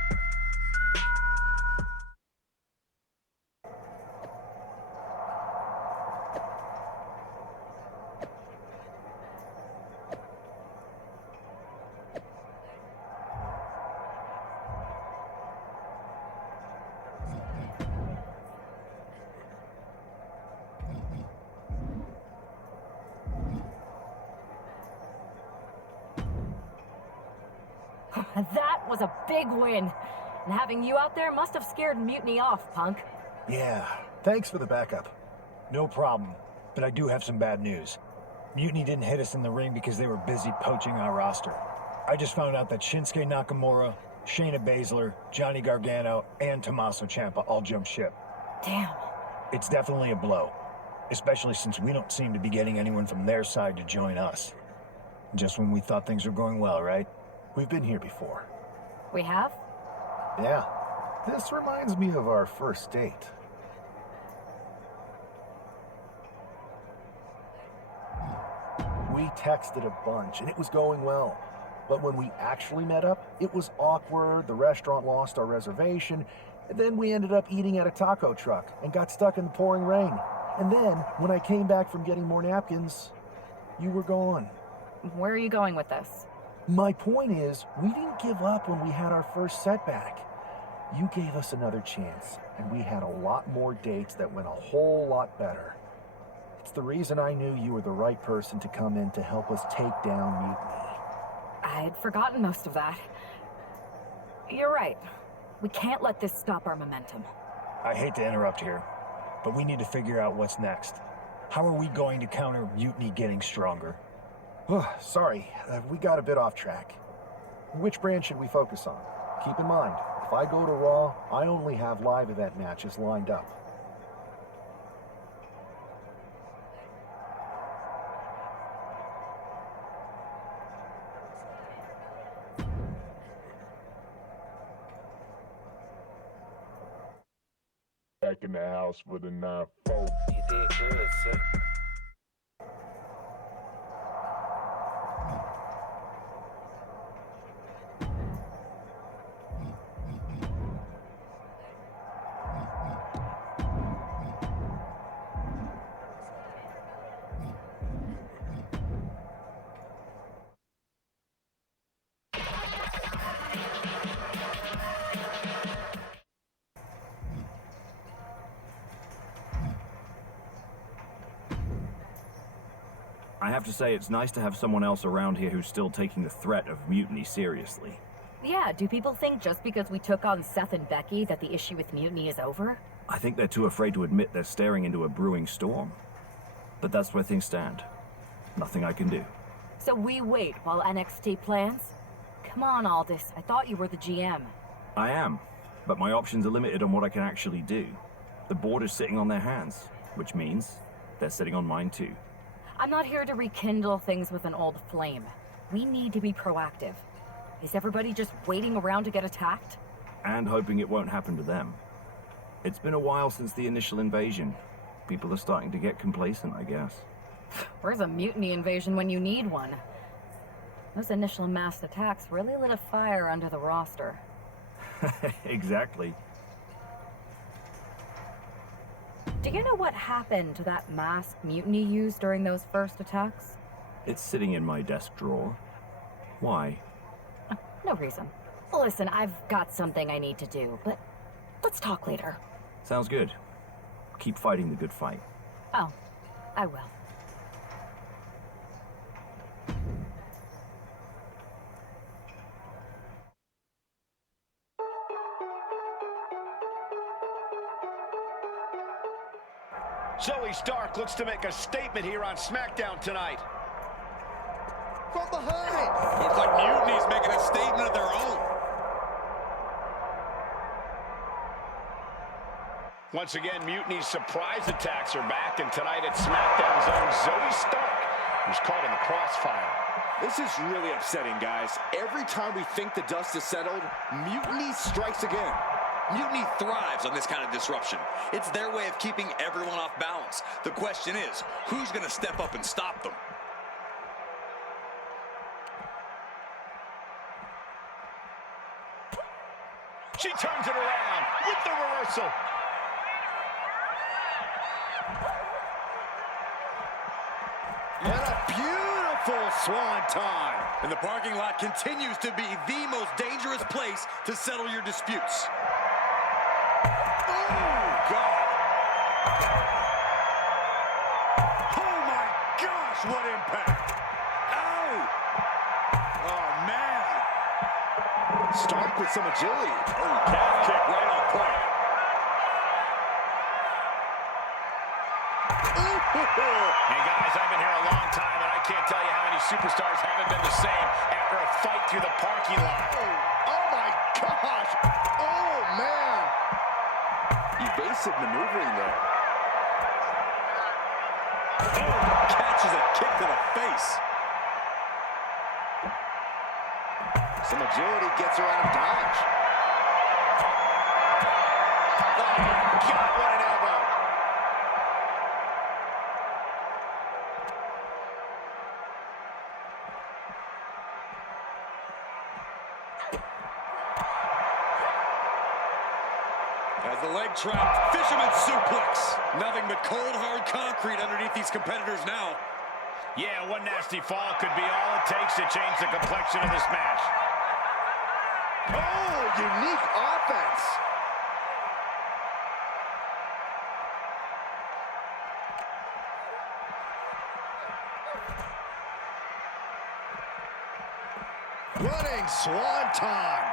That was a big win. And having you out there must have scared Mutiny off, Punk. Yeah, thanks for the backup. No problem, but I do have some bad news. Mutiny didn't hit us in the ring because they were busy poaching our roster. I just found out that Shinsuke Nakamura, Shayna Baszler, Johnny Gargano, and Tommaso Ciampa all jumped ship. Damn. It's definitely a blow, especially since we don't seem to be getting anyone from their side to join us. Just when we thought things were going well, right? We've been here before. We have? Yeah. This reminds me of our first date. We texted a bunch, and it was going well. But when we actually met up, it was awkward, the restaurant lost our reservation, and then we ended up eating at a taco truck and got stuck in the pouring rain. And then, when I came back from getting more napkins, you were gone. Where are you going with this? My point is, we didn't give up when we had our first setback. You gave us another chance, and we had a lot more dates that went a whole lot better. It's the reason I knew you were the right person to come in to help us take down Mutiny. I had forgotten most of that. You're right. We can't let this stop our momentum. I hate to interrupt here, but we need to figure out what's next. How are we going to counter Mutiny getting stronger? Sorry, we got a bit off track. Which brand should we focus on? Keep in mind, if I go to Raw, I only have live event matches lined up. Back in the house with a 9-4. You did good, sir. I have to say it's nice to have someone else around here who's still taking the threat of mutiny seriously. Yeah, do people think just because we took on Seth and Becky that the issue with mutiny is over? I think they're too afraid to admit they're staring into a brewing storm. But that's where things stand. Nothing I can do. So we wait while NXT plans? Come on, Aldous. I thought you were the GM. I am, but my options are limited on what I can actually do. The board is sitting on their hands, which means they're sitting on mine too. I'm not here to rekindle things with an old flame. We need to be proactive. Is everybody just waiting around to get attacked? And hoping it won't happen to them. It's been a while since the initial invasion. People are starting to get complacent, I guess. Where's a mutiny invasion when you need one? Those initial mass attacks really lit a fire under the roster. Exactly. Do you know what happened to that masked mutiny used during those first attacks? It's sitting in my desk drawer. Why? No reason. Listen, I've got something I need to do, but let's talk later. Sounds good. Keep fighting the good fight. Oh, I will. Zoe Stark looks to make a statement here on SmackDown tonight. From behind! Looks like Mutiny's making a statement of their own. Once again, Mutiny's surprise attacks are back, and tonight at SmackDown's own Zoe Stark, who's caught in the crossfire. This is really upsetting, guys. Every time we think the dust is settled, Mutiny strikes again. Mutiny thrives on this kind of disruption. It's their way of keeping everyone off balance. The question is, who's going to step up and stop them? She turns it around with the reversal. And a beautiful swanton. And the parking lot continues to be the most dangerous place to settle your disputes. Oh, God. Oh, my gosh, what impact. Ow. Oh, man. Stark with some agility. Oh, calf kick right on point. Hey, guys, I've been here a long time, and I can't tell you how many superstars haven't been the same after a fight through the parking lot. Oh, my gosh. Oh, man. Evasive maneuvering there. Oh, catches a kick to the face. Some agility gets her out of dodge. Oh, God, what an elbow. As the leg trap, fisherman suplex. Nothing but cold, hard concrete underneath these competitors now. Yeah, one nasty fall could be all it takes to change the complexion of this match. Oh, unique offense. Running swanton.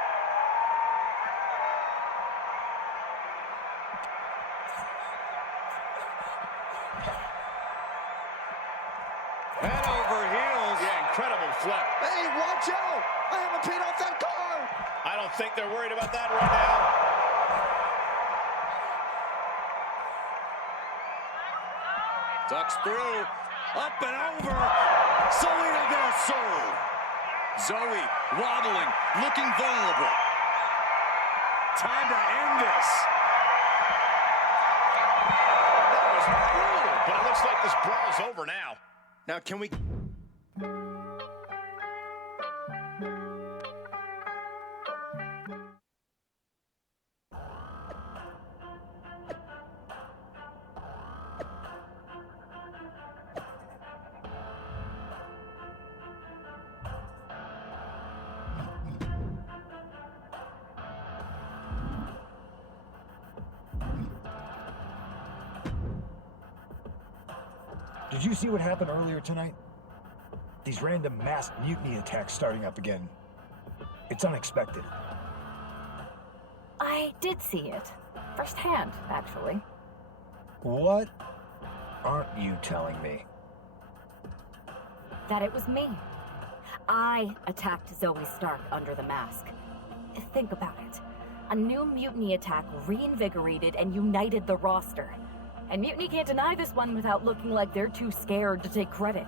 Head over heels. Yeah, incredible flip. Hey, watch out! I haven't paid off that car! I don't think they're worried about that right now. Tucks through. Up and over. Selena Del Sol. Zoe wobbling, looking vulnerable. Time to end this. That was brutal, but it looks like this brawl's over now. Now, can we... Did you see what happened earlier tonight? These random mass mutiny attacks starting up again. It's unexpected. I did see it. Firsthand, actually. What aren't you telling me? That it was me. I attacked Zoe Stark under the mask. Think about it. A new mutiny attack reinvigorated and united the roster. And Mutiny can't deny this one without looking like they're too scared to take credit.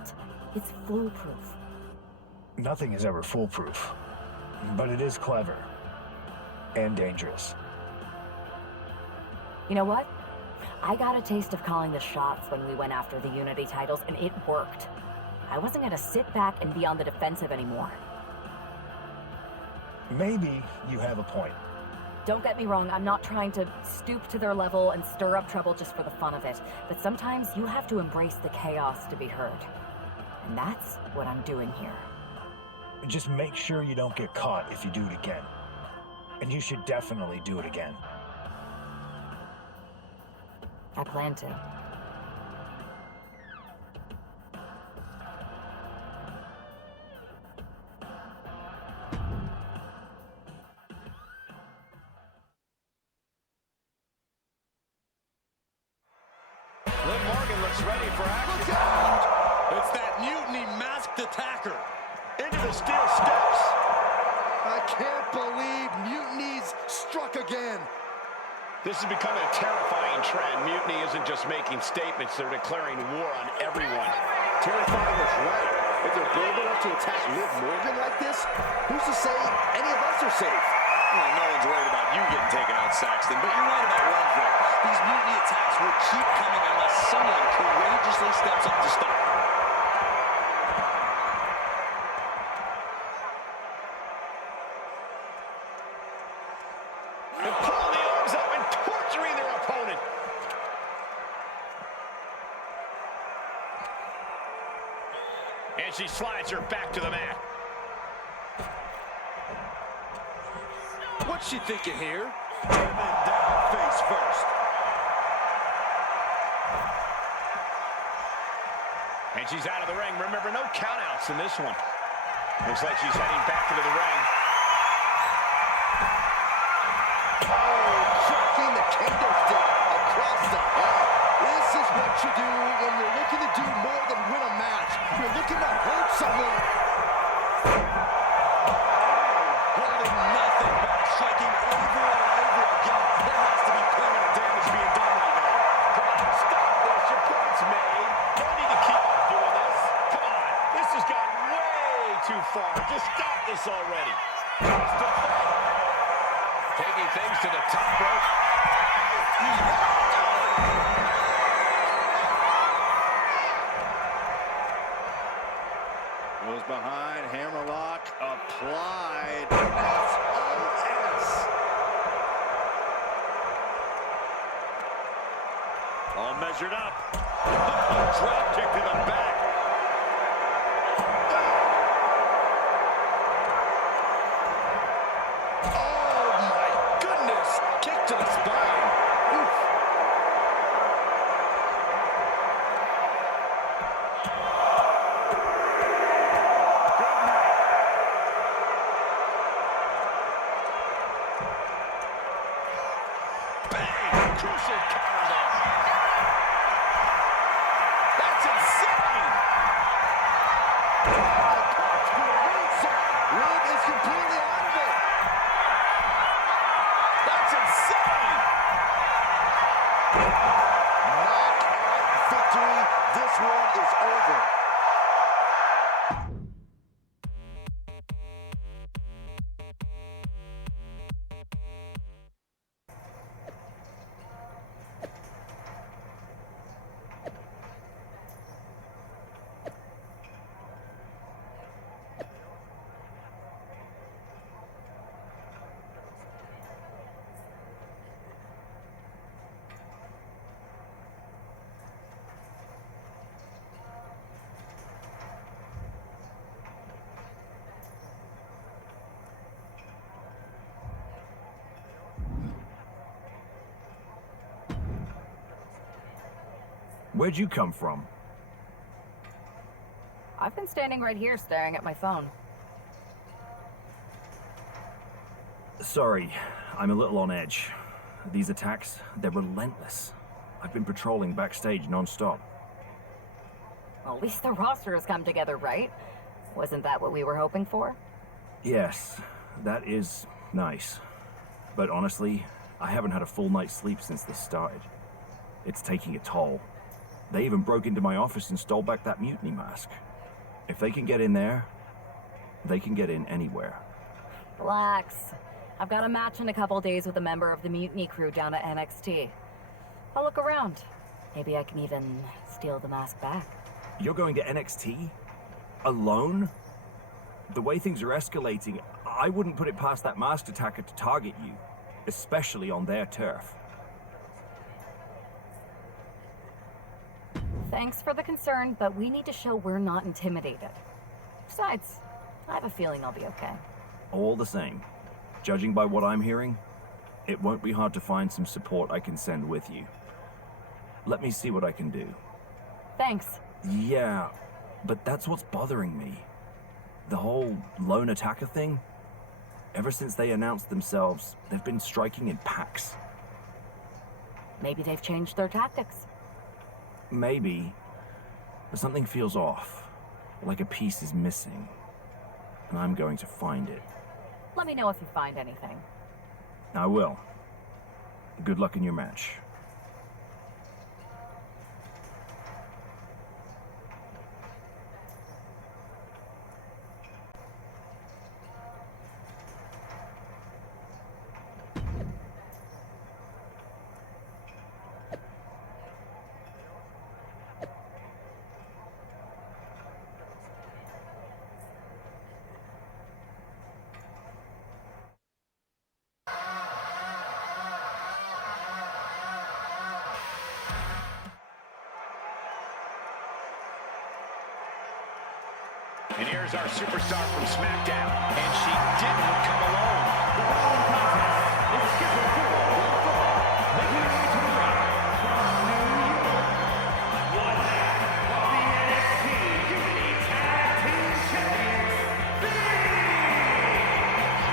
It's foolproof. Nothing is ever foolproof. But it is clever. And dangerous. You know what? I got a taste of calling the shots when we went after the Unity titles, and it worked. I wasn't gonna sit back and be on the defensive anymore. Maybe you have a point. Don't get me wrong, I'm not trying to stoop to their level and stir up trouble just for the fun of it, but sometimes you have to embrace the chaos to be heard. And that's what I'm doing here. Just make sure you don't get caught if you do it again. And you should definitely do it again. I plan to. Liv Morgan looks ready for action. Look out! It's that mutiny masked attacker. Into the steel steps. I can't believe Mutiny's struck again. This is becoming a terrifying trend. Mutiny isn't just making statements, they're declaring war on everyone. Terrifying is right. If they're building up to attack Liv Morgan like this, who's to say any of us are safe? Well, no one's worried about you getting taken out, Saxton, but you're right about one thing. These mutiny attacks will keep coming unless someone courageously steps up to stop them. And pulling the arms up and torturing their opponent. And she slides her back to the mat. What's she thinking here? Driven down face first. And she's out of the ring. Remember, no countouts in this one. Looks like she's heading back into the ring. Oh, cracking the candlestick across the head. This is what you do when you're looking to do more than win a match. You're looking to hurt someone. Holding nothing back, striking over and over again. There has to be permanent damage being done right now. Come on, stop this. Your point's made. No need to keep on doing this. Come on. This has gone way too far. Just stop this already. Taking things to the top rope. Goes behind, hammerlock applied. SOS. All measured up. Drop kick to the back. Oh my goodness! Kick to the spine. Oof. Bang! Crucial counter there. That's insane! Liv is completely out of it. That's insane! Knockout victory. This one is over. Where'd you come from? I've been standing right here staring at my phone. Sorry, I'm a little on edge. These attacks, they're relentless. I've been patrolling backstage non-stop. Well, at least the roster has come together, right? Wasn't that what we were hoping for? Yes, that is nice. But honestly, I haven't had a full night's sleep since this started. It's taking a toll. They even broke into my office and stole back that mutiny mask. If they can get in there, they can get in anywhere. Relax. I've got a match in a couple days with a member of the mutiny crew down at NXT. I'll look around. Maybe I can even steal the mask back. You're going to NXT? Alone? The way things are escalating, I wouldn't put it past that masked attacker to target you, especially on their turf. Thanks for the concern, but we need to show we're not intimidated. Besides, I have a feeling I'll be okay. All the same, judging by what I'm hearing, it won't be hard to find some support I can send with you. Let me see what I can do. Thanks. Yeah, but that's what's bothering me. The whole lone attacker thing? Ever since they announced themselves, they've been striking in packs. Maybe they've changed their tactics. Maybe, but something feels off, like a piece is missing, and I'm going to find it. Let me know if you find anything. I will. Good luck in your match. And here's our superstar from SmackDown. And she didn't come alone. The following contest is scheduled for one fall. Making her way to the ring from New York. One half of the NXT Unity Tag Team Champions,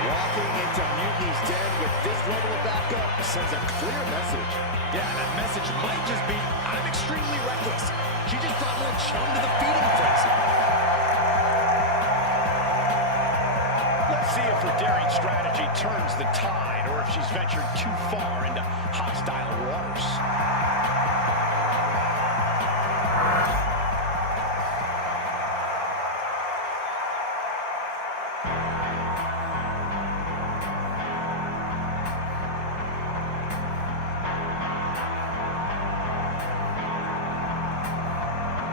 Walking into Mutiny's den with this level of backup sends a clear message. Yeah, that message might just be, I'm extremely reckless. She just brought more chum to the feeding frenzy. Let's see if her daring strategy turns the tide or if she's ventured too far into hostile waters.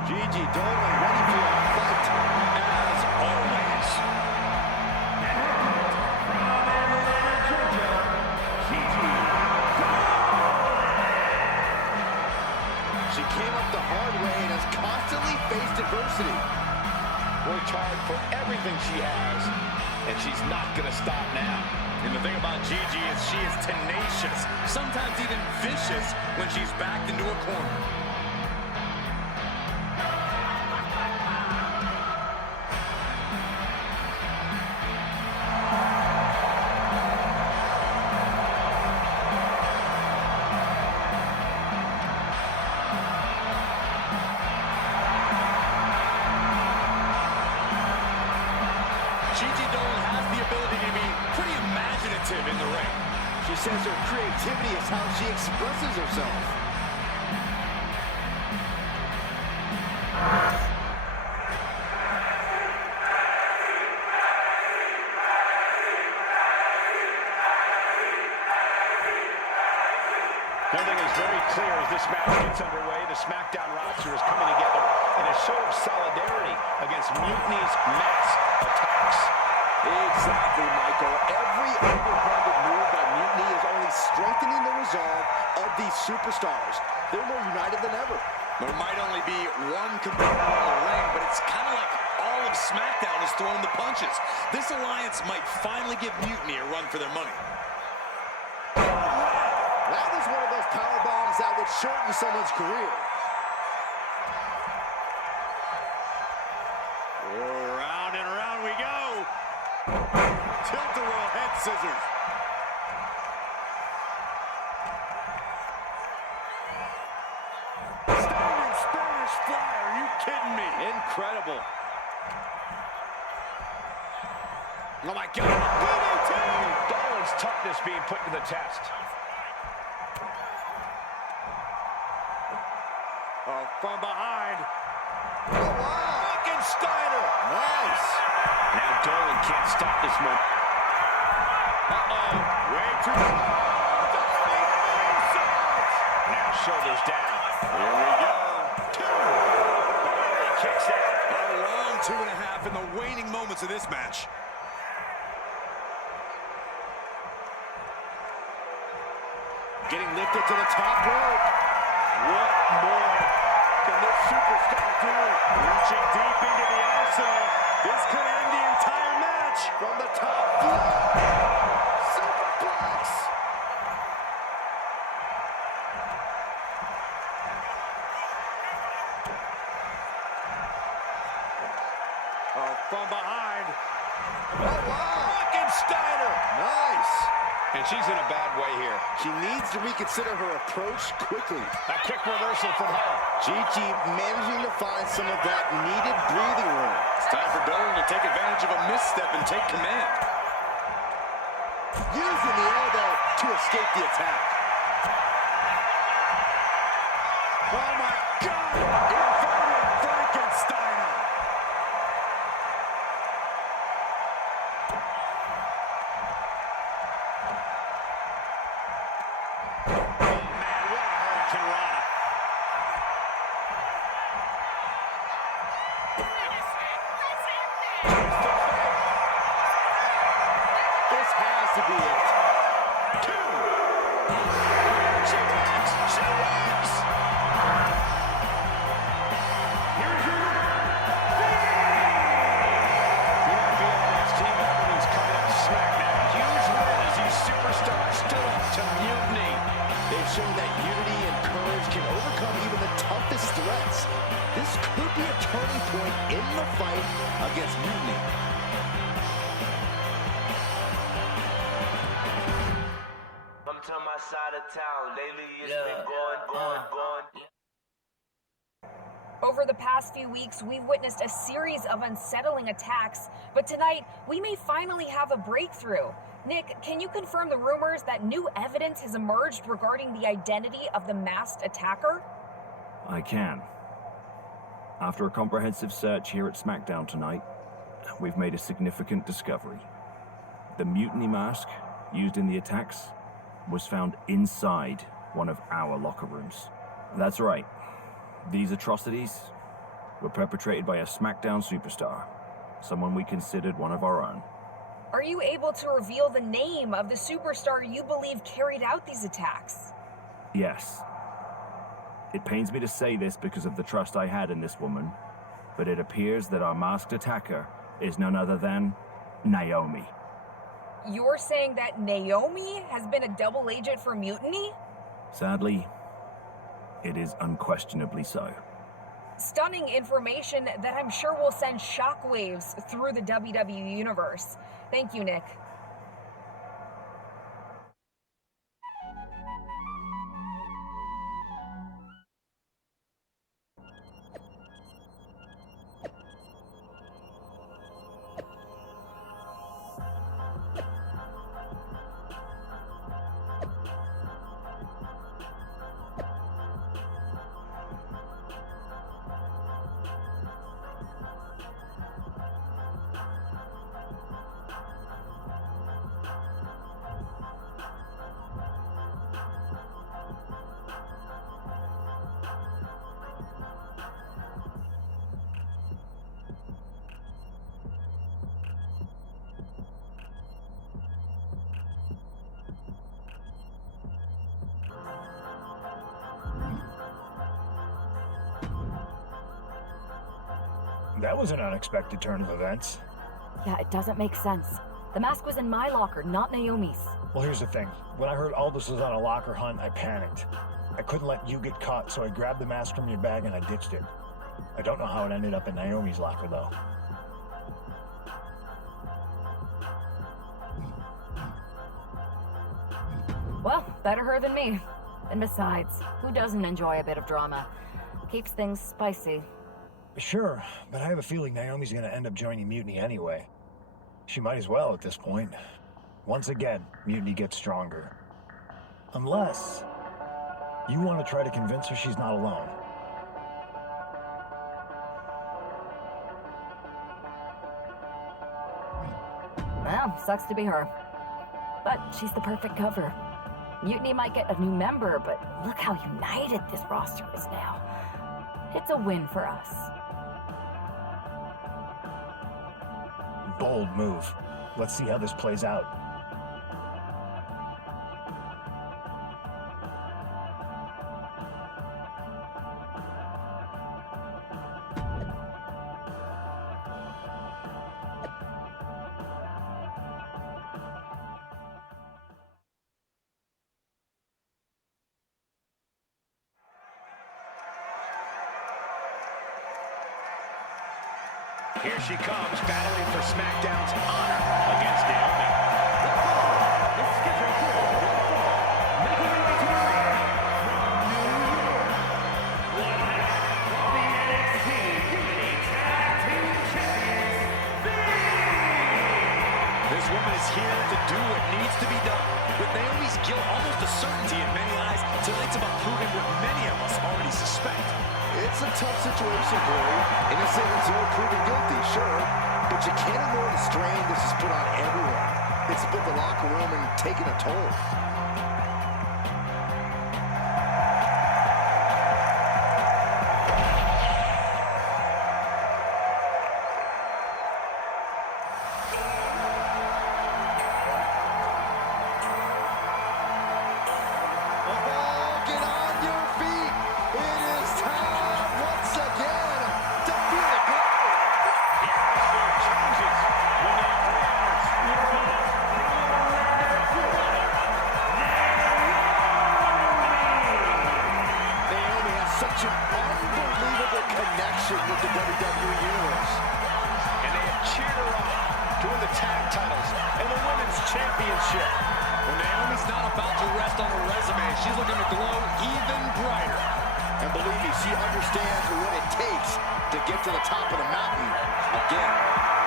Gigi Dolan ready for a fight, as always. and her opponent from Atlanta, Georgia, Gigi She came up the hard way and has constantly faced adversity. Worked hard for everything she has, and she's not going to stop now. And the thing about Gigi is she is tenacious, sometimes even vicious when she's backed into a corner. Gigi Dolan has the ability to be pretty imaginative in the ring. She says her creativity is how she expresses herself. One thing is very clear as this match gets underway, the SmackDown roster is coming together in a show of solidarity against Mutiny's mass attacks. Exactly, Michael. Every underhanded move by Mutiny is only strengthening the resolve of these superstars. They're more united than ever. There might only be one competitor in the ring, but it's kind of like all of SmackDown is throwing the punches. This alliance might finally give Mutiny a run for their money. That is one of those power bombs that would shorten someone's career. scissors. Standing Spanish fly, are you kidding me? Incredible. Oh my God, DDT! Dolan's toughness being put to the test. Oh, from behind. Oh, wow. Steiner. Nice. Now Dolan can't stop this moment. Uh-oh. Way too far. Diving moonsault. Now shoulders down. Here we go. Two. He kicks out. A long 2.5 in the waning moments of this match. Getting lifted to the top rope. What more can this superstar do? Reaching deep into the arsenal. This could end the entire match. From the top floor. Superplex. Oh, from behind. Oh, wow. Steiner. Nice. And she's in a bad way here. She needs to reconsider her approach quickly. A quick reversal from her. Gigi managing to find some of that needed breathing room. It's time for Dolan to take advantage of a misstep and take command. Using the elbow to escape the attack. Oh my God! Inverted Frankensteiner! To be it. Two. She wins! She wins! Here's your You might be on NXT, but everything's coming up SmackDown. Huge win as these superstars stood up to Mutiny. They've shown that unity and courage can overcome even the toughest threats. This could be a turning point in the fight against Mutiny. To my side of town. Lately it's been going. Over the past few weeks, we've witnessed a series of unsettling attacks, but tonight we may finally have a breakthrough. Nick, can you confirm the rumors that new evidence has emerged regarding the identity of the masked attacker? I can. After a comprehensive search here at SmackDown tonight, we've made a significant discovery. The mutiny mask used in the attacks was found inside one of our locker rooms. That's right. These atrocities were perpetrated by a SmackDown superstar, someone we considered one of our own. Are you able to reveal the name of the superstar you believe carried out these attacks? Yes. It pains me to say this because of the trust I had in this woman, but it appears that our masked attacker is none other than Naomi. You're saying that Naomi has been a double agent for Mutiny? Sadly, it is unquestionably so. Stunning information that I'm sure will send shockwaves through the WWE universe. Thank you, Nick. That was an unexpected turn of events. Yeah, it doesn't make sense. The mask was in my locker, not Naomi's. Well, here's the thing. When I heard Aldous was on a locker hunt, I panicked. I couldn't let you get caught, so I grabbed the mask from your bag and I ditched it. I don't know how it ended up in Naomi's locker, though. Well, better her than me. And besides, who doesn't enjoy a bit of drama? Keeps things spicy. Sure, but I have a feeling Naomi's gonna end up joining Mutiny anyway. She might as well at this point. Once again, Mutiny gets stronger. Unless you want to try to convince her she's not alone. Well, sucks to be her. But she's the perfect cover. Mutiny might get a new member, but look how united this roster is now. It's a win for us. Bold move. Let's see how this plays out. Here she comes, battling for SmackDown's honor against Naomi. The schedule for one fall, making her way to the ring from New York, one half of the NXT Unity Tag Team Champions, This woman is here to do what needs to be done. With Naomi's guilt almost a certainty in many eyes, tonight's about proving what many of us already suspect. It's a tough situation, Corey. Innocent until proven guilty, sure. But you can't ignore the strain this has put on everyone. It's split the locker room and taken a toll. Such an unbelievable connection with the WWE Universe. And they have cheered her on to win the tag titles and the women's championship. Well, Naomi's not about to rest on her resume. She's looking to glow even brighter. And believe me, she understands what it takes to get to the top of the mountain again.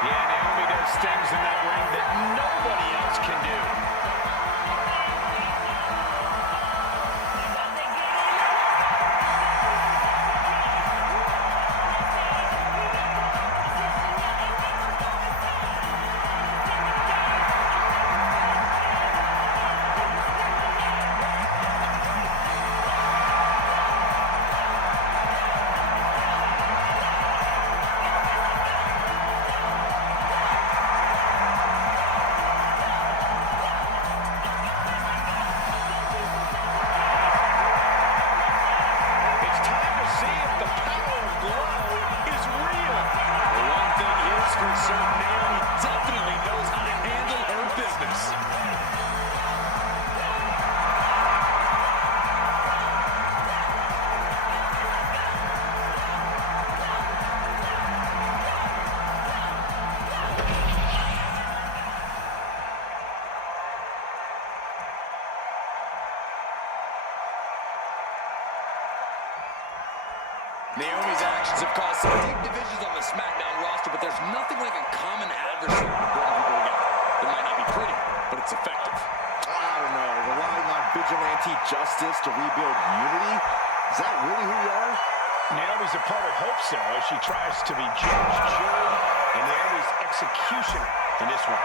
Yeah, Naomi does things in that ring that nobody else can do. Naomi's actions have caused some deep divisions on the SmackDown roster, but there's nothing like a common adversary to bring people together. It might not be pretty, but it's effective. I don't know, relying on vigilante justice to rebuild unity? Is that really who we are? Naomi's a part of Hope so as she tries to be judge, jury, and Naomi's executioner in this one.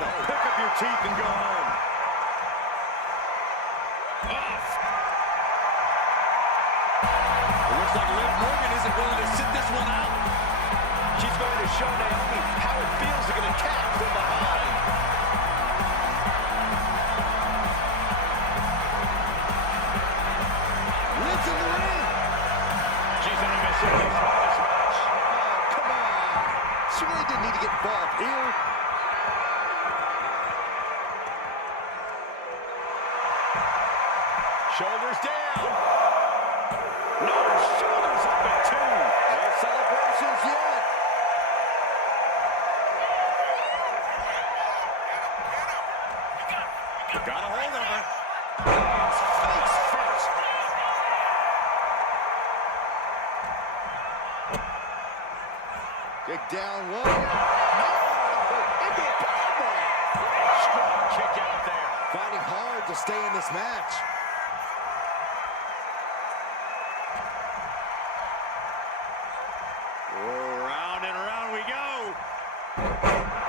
Pick up your teeth and go home. It looks like Liv Morgan isn't willing to sit this one out. She's going to show Naomi how it feels to get attacked from behind. Liv's in the ring. She's going to miss it this match. Oh, come on. She really didn't need to get involved here. Shoulders down. No Got a hold of her. Lands face first. Kick down low. Into a powerbomb. Strong kick out there. Finding hard to stay in this match. Oh, round and round we go.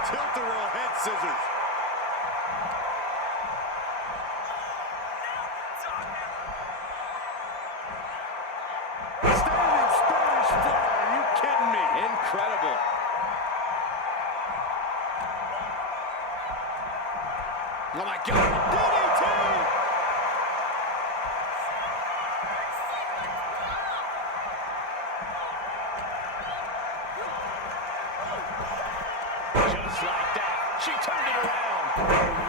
Tilt-a-whirl head scissors. Standing Spanish fly. Are you kidding me? Incredible. Oh, my God. DDT! Just like that. She turned it around.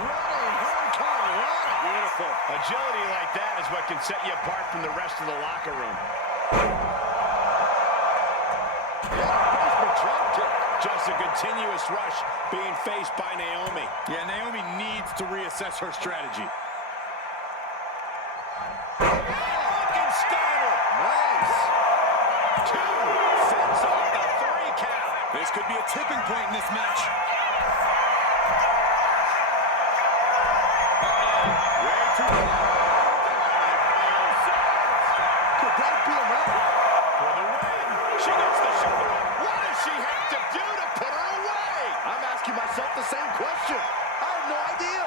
Running hurricanrana. Beautiful. Agility like that is what can set you apart from the rest of the locker room. Basement drop kick. Just a continuous rush being faced by Naomi. Yeah, Naomi needs to reassess her strategy. Frankensteiner. Nice. 2. Fence off the 3 count. This could be a tipping point in this match. Way too Could that be enough? for the win. She gets the shoulder. What does she have to do to put her away? I'm asking myself the same question. I have no idea.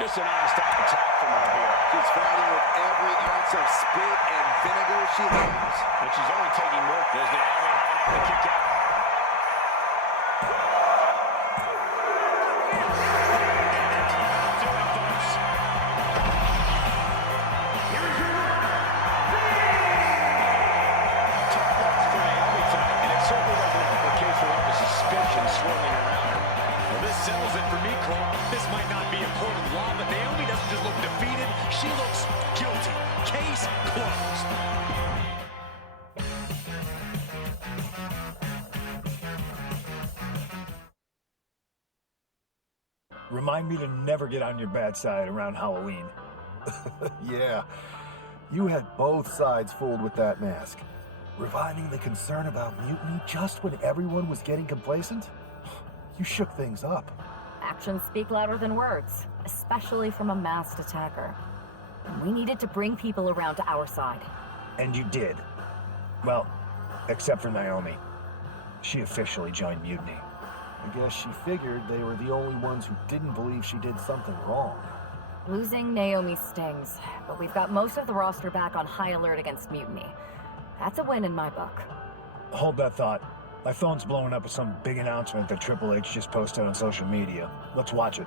Just a non-stop attack from her here. She's fighting with every ounce of spit and vinegar she has. And she's only taking more. There's Naomi having to kick out. Swirling around her. Well, this settles it for me, Cole. This might not be a court of law, but Naomi doesn't just look defeated. She looks guilty. Case closed. Remind me to never get on your bad side around Halloween. Yeah, you had both sides fooled with that mask. Reviving the concern about mutiny just when everyone was getting complacent? You shook things up. Actions speak louder than words, especially from a masked attacker. And we needed to bring people around to our side. And you did. Well, except for Naomi. She officially joined Mutiny. I guess she figured they were the only ones who didn't believe she did something wrong. Losing Naomi stings, but we've got most of the roster back on high alert against Mutiny. That's a win in my book. Hold that thought. My phone's blowing up with some big announcement that Triple H just posted on social media. Let's watch it.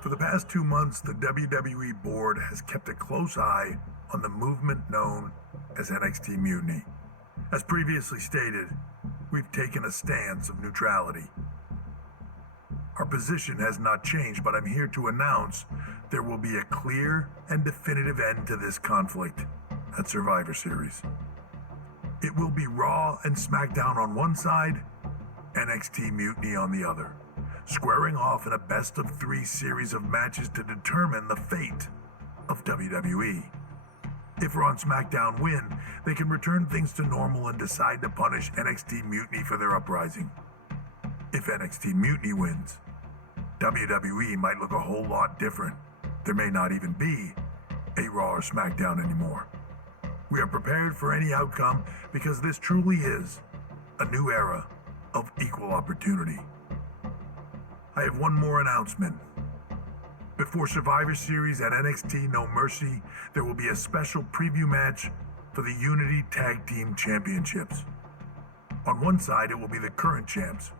For the past 2 months, the WWE board has kept a close eye on the movement known as NXT Mutiny. As previously stated, we've taken a stance of neutrality. Our position has not changed, but I'm here to announce there will be a clear and definitive end to this conflict at Survivor Series. It will be Raw and SmackDown on one side, NXT Mutiny on the other, squaring off in a best-of-3 series of matches to determine the fate of WWE. If Raw and SmackDown win, they can return things to normal and decide to punish NXT Mutiny for their uprising. If NXT Mutiny wins, WWE might look a whole lot different. There may not even be a Raw or SmackDown anymore. We are prepared for any outcome because this truly is a new era of equal opportunity. I have one more announcement. Before Survivor Series at NXT No Mercy, there will be a special preview match for the Unity Tag Team Championships. On one side, it will be the current champs,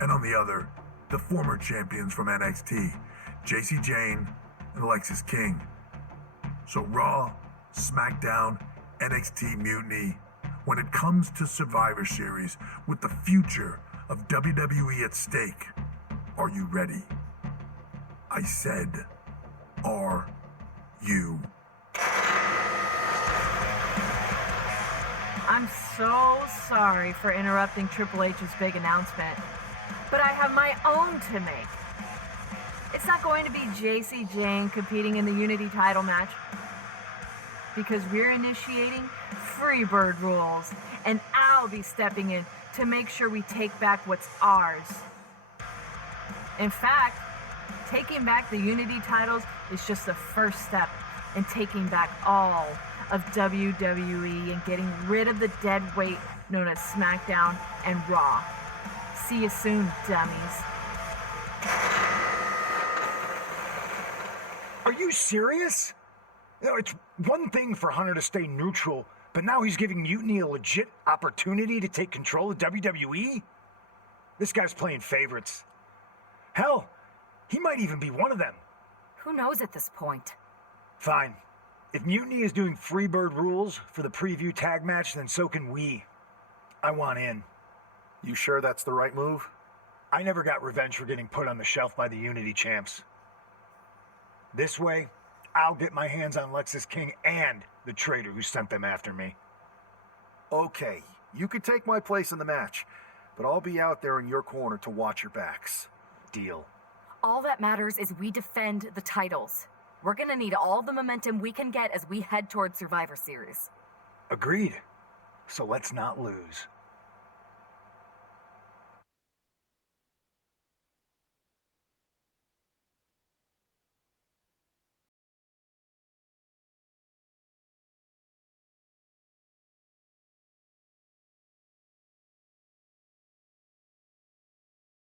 and on the other, the former champions from NXT, JC Jane and Alexis King. So Raw, SmackDown, NXT Mutiny, when it comes to Survivor Series with the future of WWE at stake, are you ready? I said, are you? I'm so sorry for interrupting Triple H's big announcement, but I have my own to make. It's not going to be JC Jane competing in the Unity title match, because we're initiating Freebird rules, and I'll be stepping in to make sure we take back what's ours. In fact, taking back the Unity titles is just the first step in taking back all of WWE and getting rid of the dead weight known as SmackDown and Raw. See you soon, dummies. Are you serious? It's one thing for Hunter to stay neutral, but now he's giving Mutiny a legit opportunity to take control of WWE? This guy's playing favorites. Hell, he might even be one of them. Who knows at this point? Fine. If Mutiny is doing Freebird rules for the preview tag match, then so can we. I want in. You sure that's the right move? I never got revenge for getting put on the shelf by the Unity champs. This way, I'll get my hands on Lexus King and the traitor who sent them after me. Okay, you could take my place in the match, but I'll be out there in your corner to watch your backs. Deal. All that matters is we defend the titles. We're gonna need all the momentum we can get as we head towards Survivor Series. Agreed. So let's not lose.